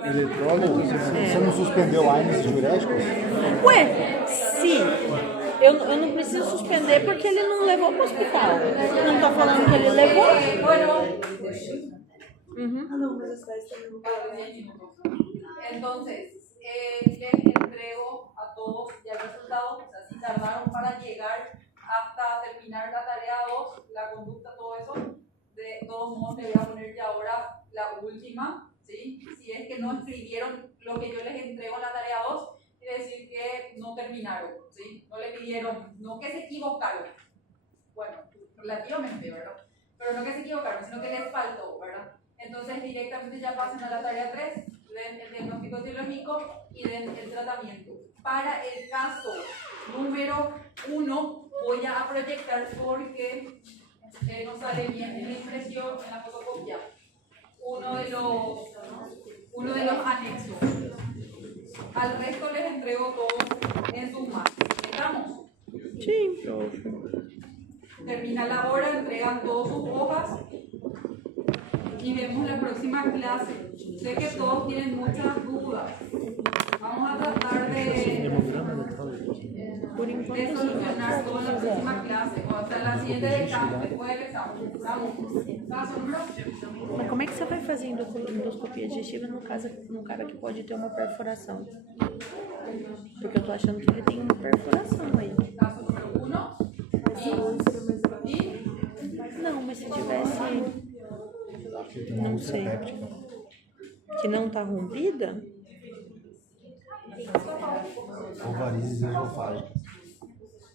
Eletrólito, você não suspendeu AINES diuréticos? Ué, se eu não preciso suspender porque ele não levou para o hospital. Não tá falando que ele levou? Entonces, les entrego a todos ya el resultado, o sea, si tardaron para llegar hasta terminar la tarea 2, la conducta, todo eso, de todos modos les voy a poner ya ahora la última, ¿sí? Si es que no escribieron lo que yo les entrego en la tarea 2, quiere decir que no terminaron, ¿sí? No le pidieron, no que se equivocaron, bueno, relativamente, ¿verdad? Pero no que se equivocaron, sino que les faltó, ¿verdad? Entonces directamente ya pasan a la tarea 3, den el diagnóstico etiológico y den el tratamiento. Para el caso número 1 voy a proyectar porque no sale bien en la impresión, en la fotocopia, uno de los anexos. Al resto les entrego todo en sus manos. ¿Estamos? Sí. Termina la hora, entregan todas sus hojas y vemos la próxima clase. Sé que todos tienen muchas dudas. Vamos a tratar de solucionar todo en la próxima clase, o hasta la siguiente de campo, después del examen. Vamos. Caso número. Mas como é que você vai fazer endoscopia digestiva num cara que pode ter uma perfuração? Porque eu tô achando que ele tem uma perfuração aí. Caso número 1. Não, mas se tivesse... Não sei. Que não tá rompida? Ou varizes esofágicas.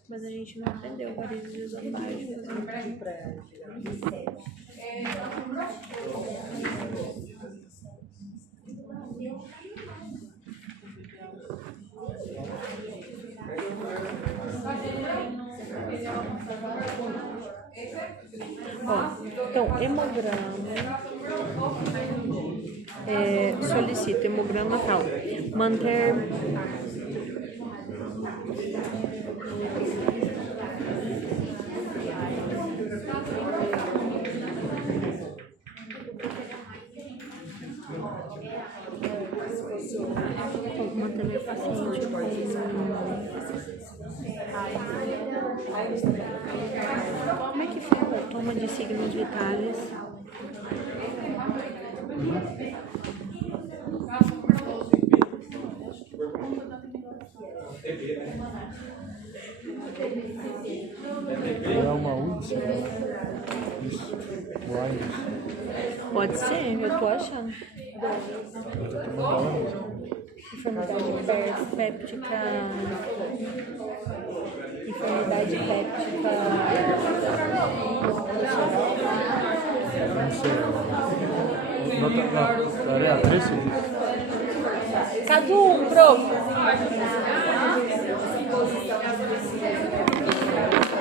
Mas a gente não aprendeu varizes esofágicas. Ó, então, hemograma. Solicito hemograma tal. Manter. Manter meu paciente como é que fala? Toma de signos vitais. É uma úlcera. Isso. Pode ser, eu tô achando. Enfermidade péptica. Enfermidade péptica. Não sei. Nota tarea 3, você disse? Cadu, prof.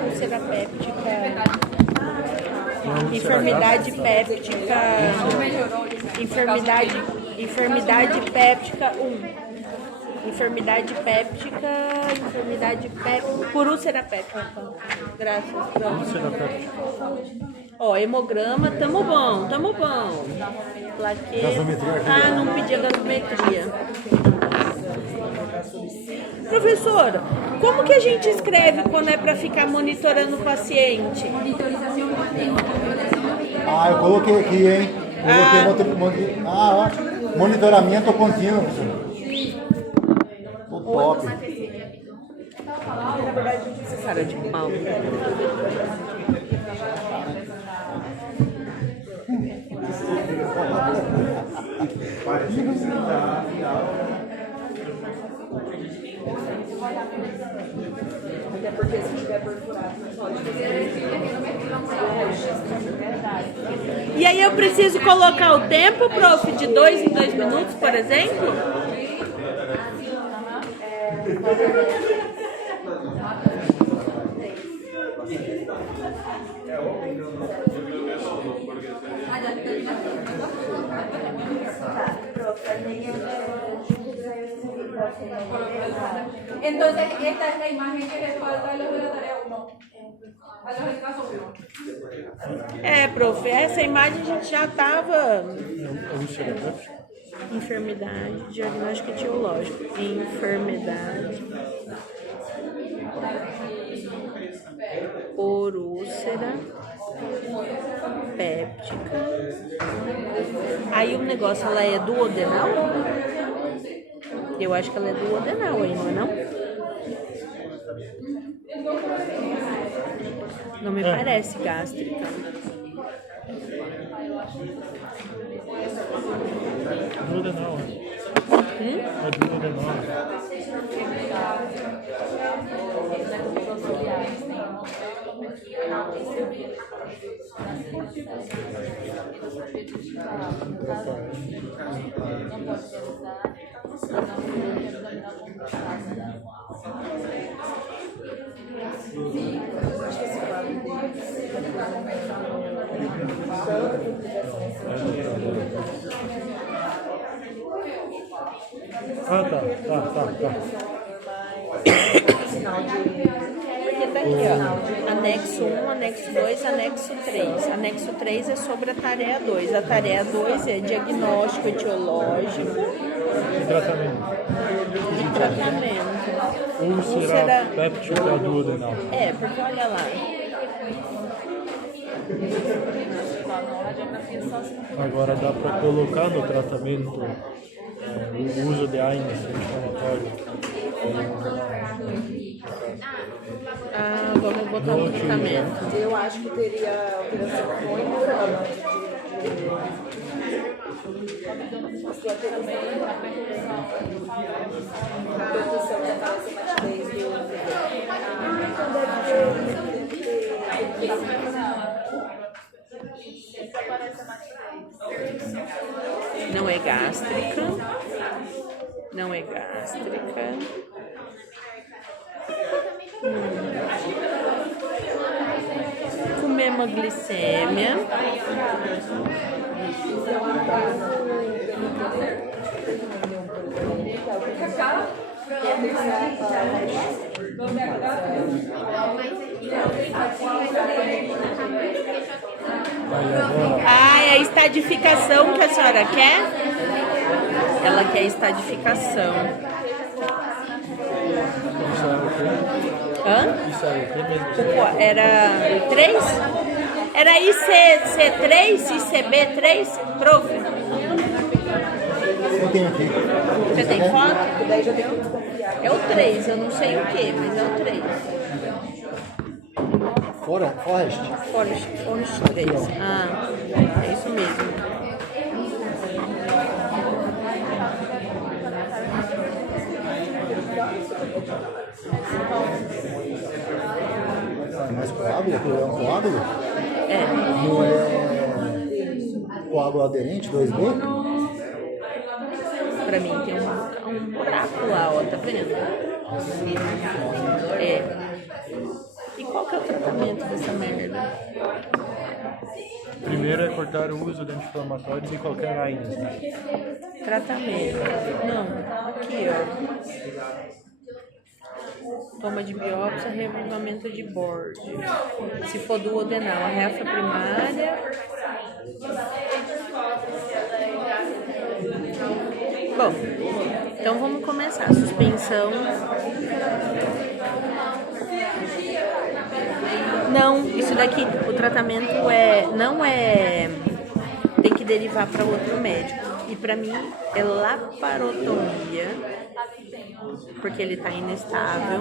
Úlcera péptica. Enfermidade péptica. Enfermidade péptica 1. Enfermidade péptica. Por úlcera péptica. Graças. Úlcera péptica. Ó, hemograma, tamo bom. Plaqueta. Ah, não pedi a gasometria. Professora, como que a gente escreve quando é para ficar monitorando o paciente? Ah, eu coloquei aqui, hein? Monitoramento contínuo. top. Na verdade, não precisa Cara de pau. Até porque se tiver perfurado, não pode E aí eu preciso colocar o tempo, prof, de 2 em 2 minutos, por exemplo? Entonces, esta es la imagen que les falta a los de la tarea 1. A los del caso 1. É, prof, essa imagem a gente já estava. Úlcera péptica. Enfermidade, diagnóstico etiológico. Enfermidade por úlcera péptica. Aí o negócio, ela é duodenal? Eu acho que ela é duodenal aí, não é não? Não me parece gástrica. Duodenal. É duodenal. Ah, tá. Porque tá aqui, ó. Anexo 1, anexo 2, anexo 3. Anexo 3 é sobre a tarefa 2. A tarefa 2 é diagnóstico etiológico E tratamento. e tratamento. Úlcera péptica duodenal. É, porque olha lá. Agora dá para colocar no tratamento o uso de AINES inflamatório. Ah, vamos botar no tratamento. Eu acho que teria alteração com endurama. Proteção da parasimatidez do então deve ter. Não é gástrica. Não é gástrica. Com hemoglicemia. Ah, é a estadificação que a senhora quer? Ela quer estadificação. Isso é o quê? Hã? Isso é o quê mesmo? Pô, era 3? Era ICC3, ICB3? Prof? Eu tenho aqui. Você tem foto? Daí já tem que desconfiar. É o 3, eu não sei o que, mas é o 3. Forest. Forest 3. Ah, é isso mesmo. Mas coágulo? É um coágulo? É. Não é coágulo aderente 2B? Pra mim tem um buraco lá, ó, tá vendo? É. E qual que é o tratamento dessa merda? Primeiro é cortar o uso de anti-inflamatórios e qualquer AINES. Né? Tratamento. Não, aqui, ó. Toma de biópsia, reavivamento de borde. Se for duodenal, a reafa primária. Bom, então vamos começar. Suspensão. Não, isso daqui, o tratamento não é. Tem que derivar para outro médico. E para mim é laparotomia porque ele está inestável.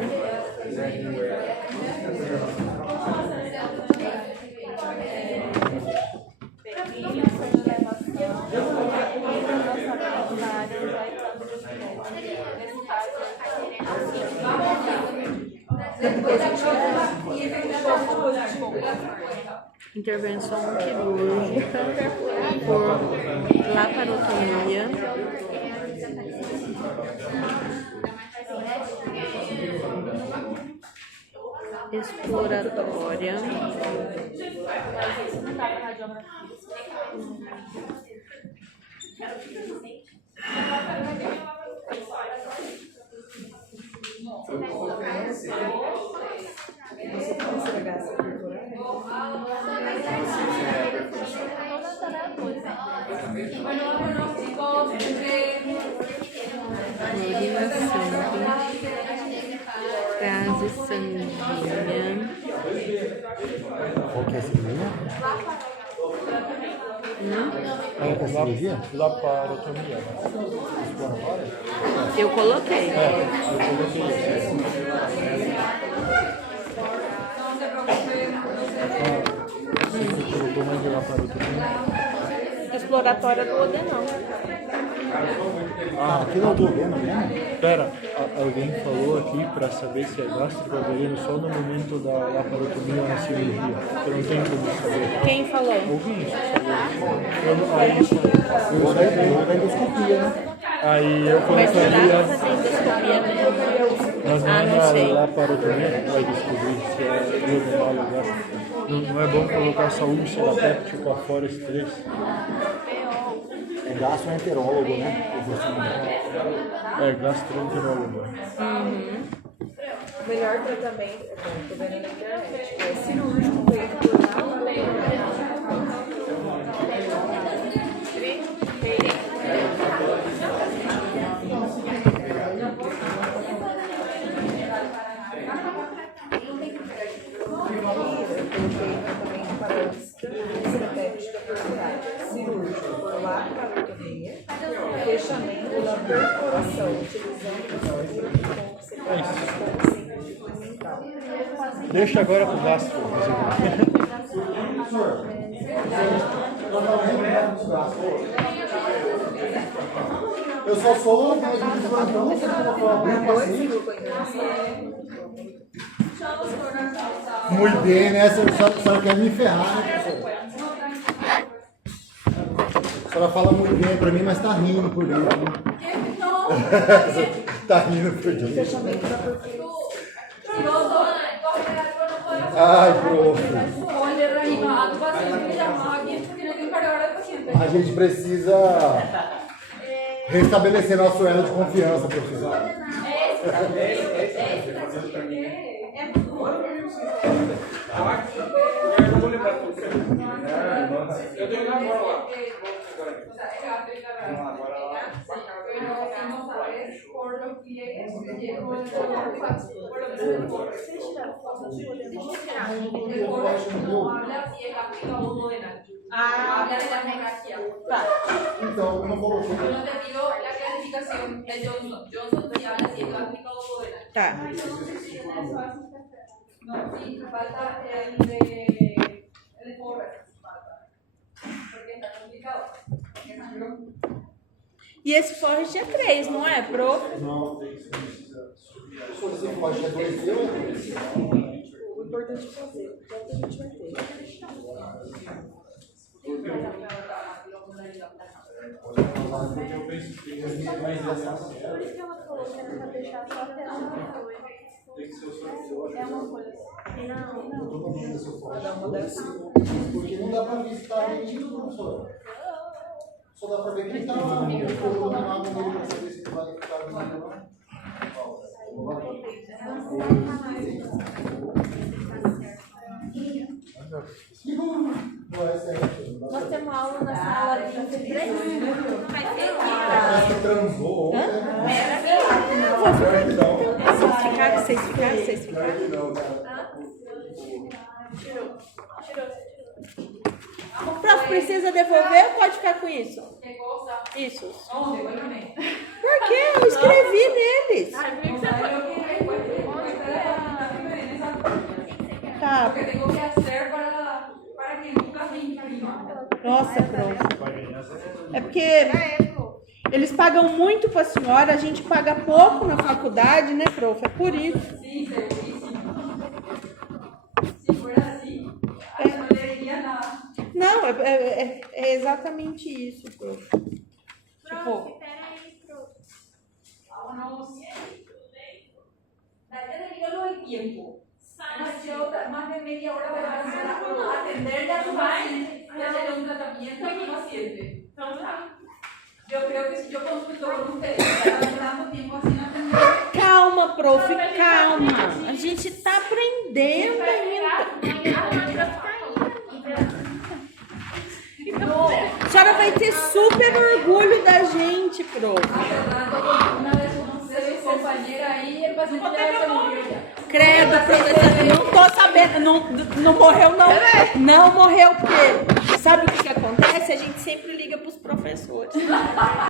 Intervenção quirúrgica por laparotomia. Exploratória. Gase sanguínea. Qual que é a cirurgia? Qual que é a cirurgia? Laparotomia. Eu coloquei. Eu coloquei isso. Você colocou mais de laparotomia? Exploratória do adenão. Aqui não estou vendo mesmo? Pera, alguém falou aqui para saber se é gástrico ou avelino só no momento da laparotomia ou na cirurgia. Eu não tenho como saber. Quem falou? Ouvi isso. Eu Vou dar endoscopia, né? Aí eu Mas não dá pra colocaria. fazer endoscopia mesmo. Mas não Ah, é não sei. na laparotomia que vai descobrir se é duodenal ou gástrico. Não é bom colocar só úlcera péptico afora esse 3. É gastroenterólogo, né? É gastroenterólogo. O melhor tratamento, tô vendo na internet, é cirúrgico feito por cirúrgico por laparotomia, fechamento da perfuração, utilizando a estrutura de ponto separado como simples experimental. Deixa agora pro gastro. Eu só sou o médico de plantão, você colocou abrir o paciente. Muito bem, né? A senhora quer me ferrar, né, professora? A senhora fala muito bem pra mim, mas tá rindo por dentro. Né? Tá rindo por dentro. Ai, prof. A gente precisa restabelecer nosso elo de confiança, professor. Eu tenho agora lá. Então, eu não coloquei. Yo no te pido la clasificación de Johnson. Johnson te habla si es gástrico o duodenal. Tá. No, sí, falta el de Forrest. Porque está complicado. E esse Forrest é 3, não é, pro? Não. Você pode adoecer ou O importante é fazer, então a gente vai ter. Por isso que ela falou que era pra deixar só até a é uma coisa. Não. porque não dá pra ver se tá mentindo, professor. Só dá pra ver quem tá lá. Eu tô colocando a água nele pra saber se vai ficar mentindo ou não. Nós temos aula na sala de Transou ontem. Vocês ficaram? O prof precisa devolver ou pode ficar com isso? Isso. Por quê? Eu escrevi neles. É porque eles pagam muito para a senhora, a gente paga pouco na faculdade, né, prof? É por isso. Sí, segurísimo. Si fuera así, no le diría nada. Não, é exatamente isso, prof. Tipo, Vámonos. La gente terminó lo del tiempo. Más de media hora para atenderle a su paciente y hacerle un tratamiento y no siente. Yo creo que si yo consulto con ustedes, ya tanto tiempo así en atender. calma, prof, calma. A gente tá aprendendo ainda. A senhora vai ter super orgulho da gente, prof. Una vez de sus compañeras ahí, el paciente ya se murió ya. Credo, professora, não tô sabendo, não morreu não. Não morreu porque sabe o que acontece? A gente sempre liga pros professores.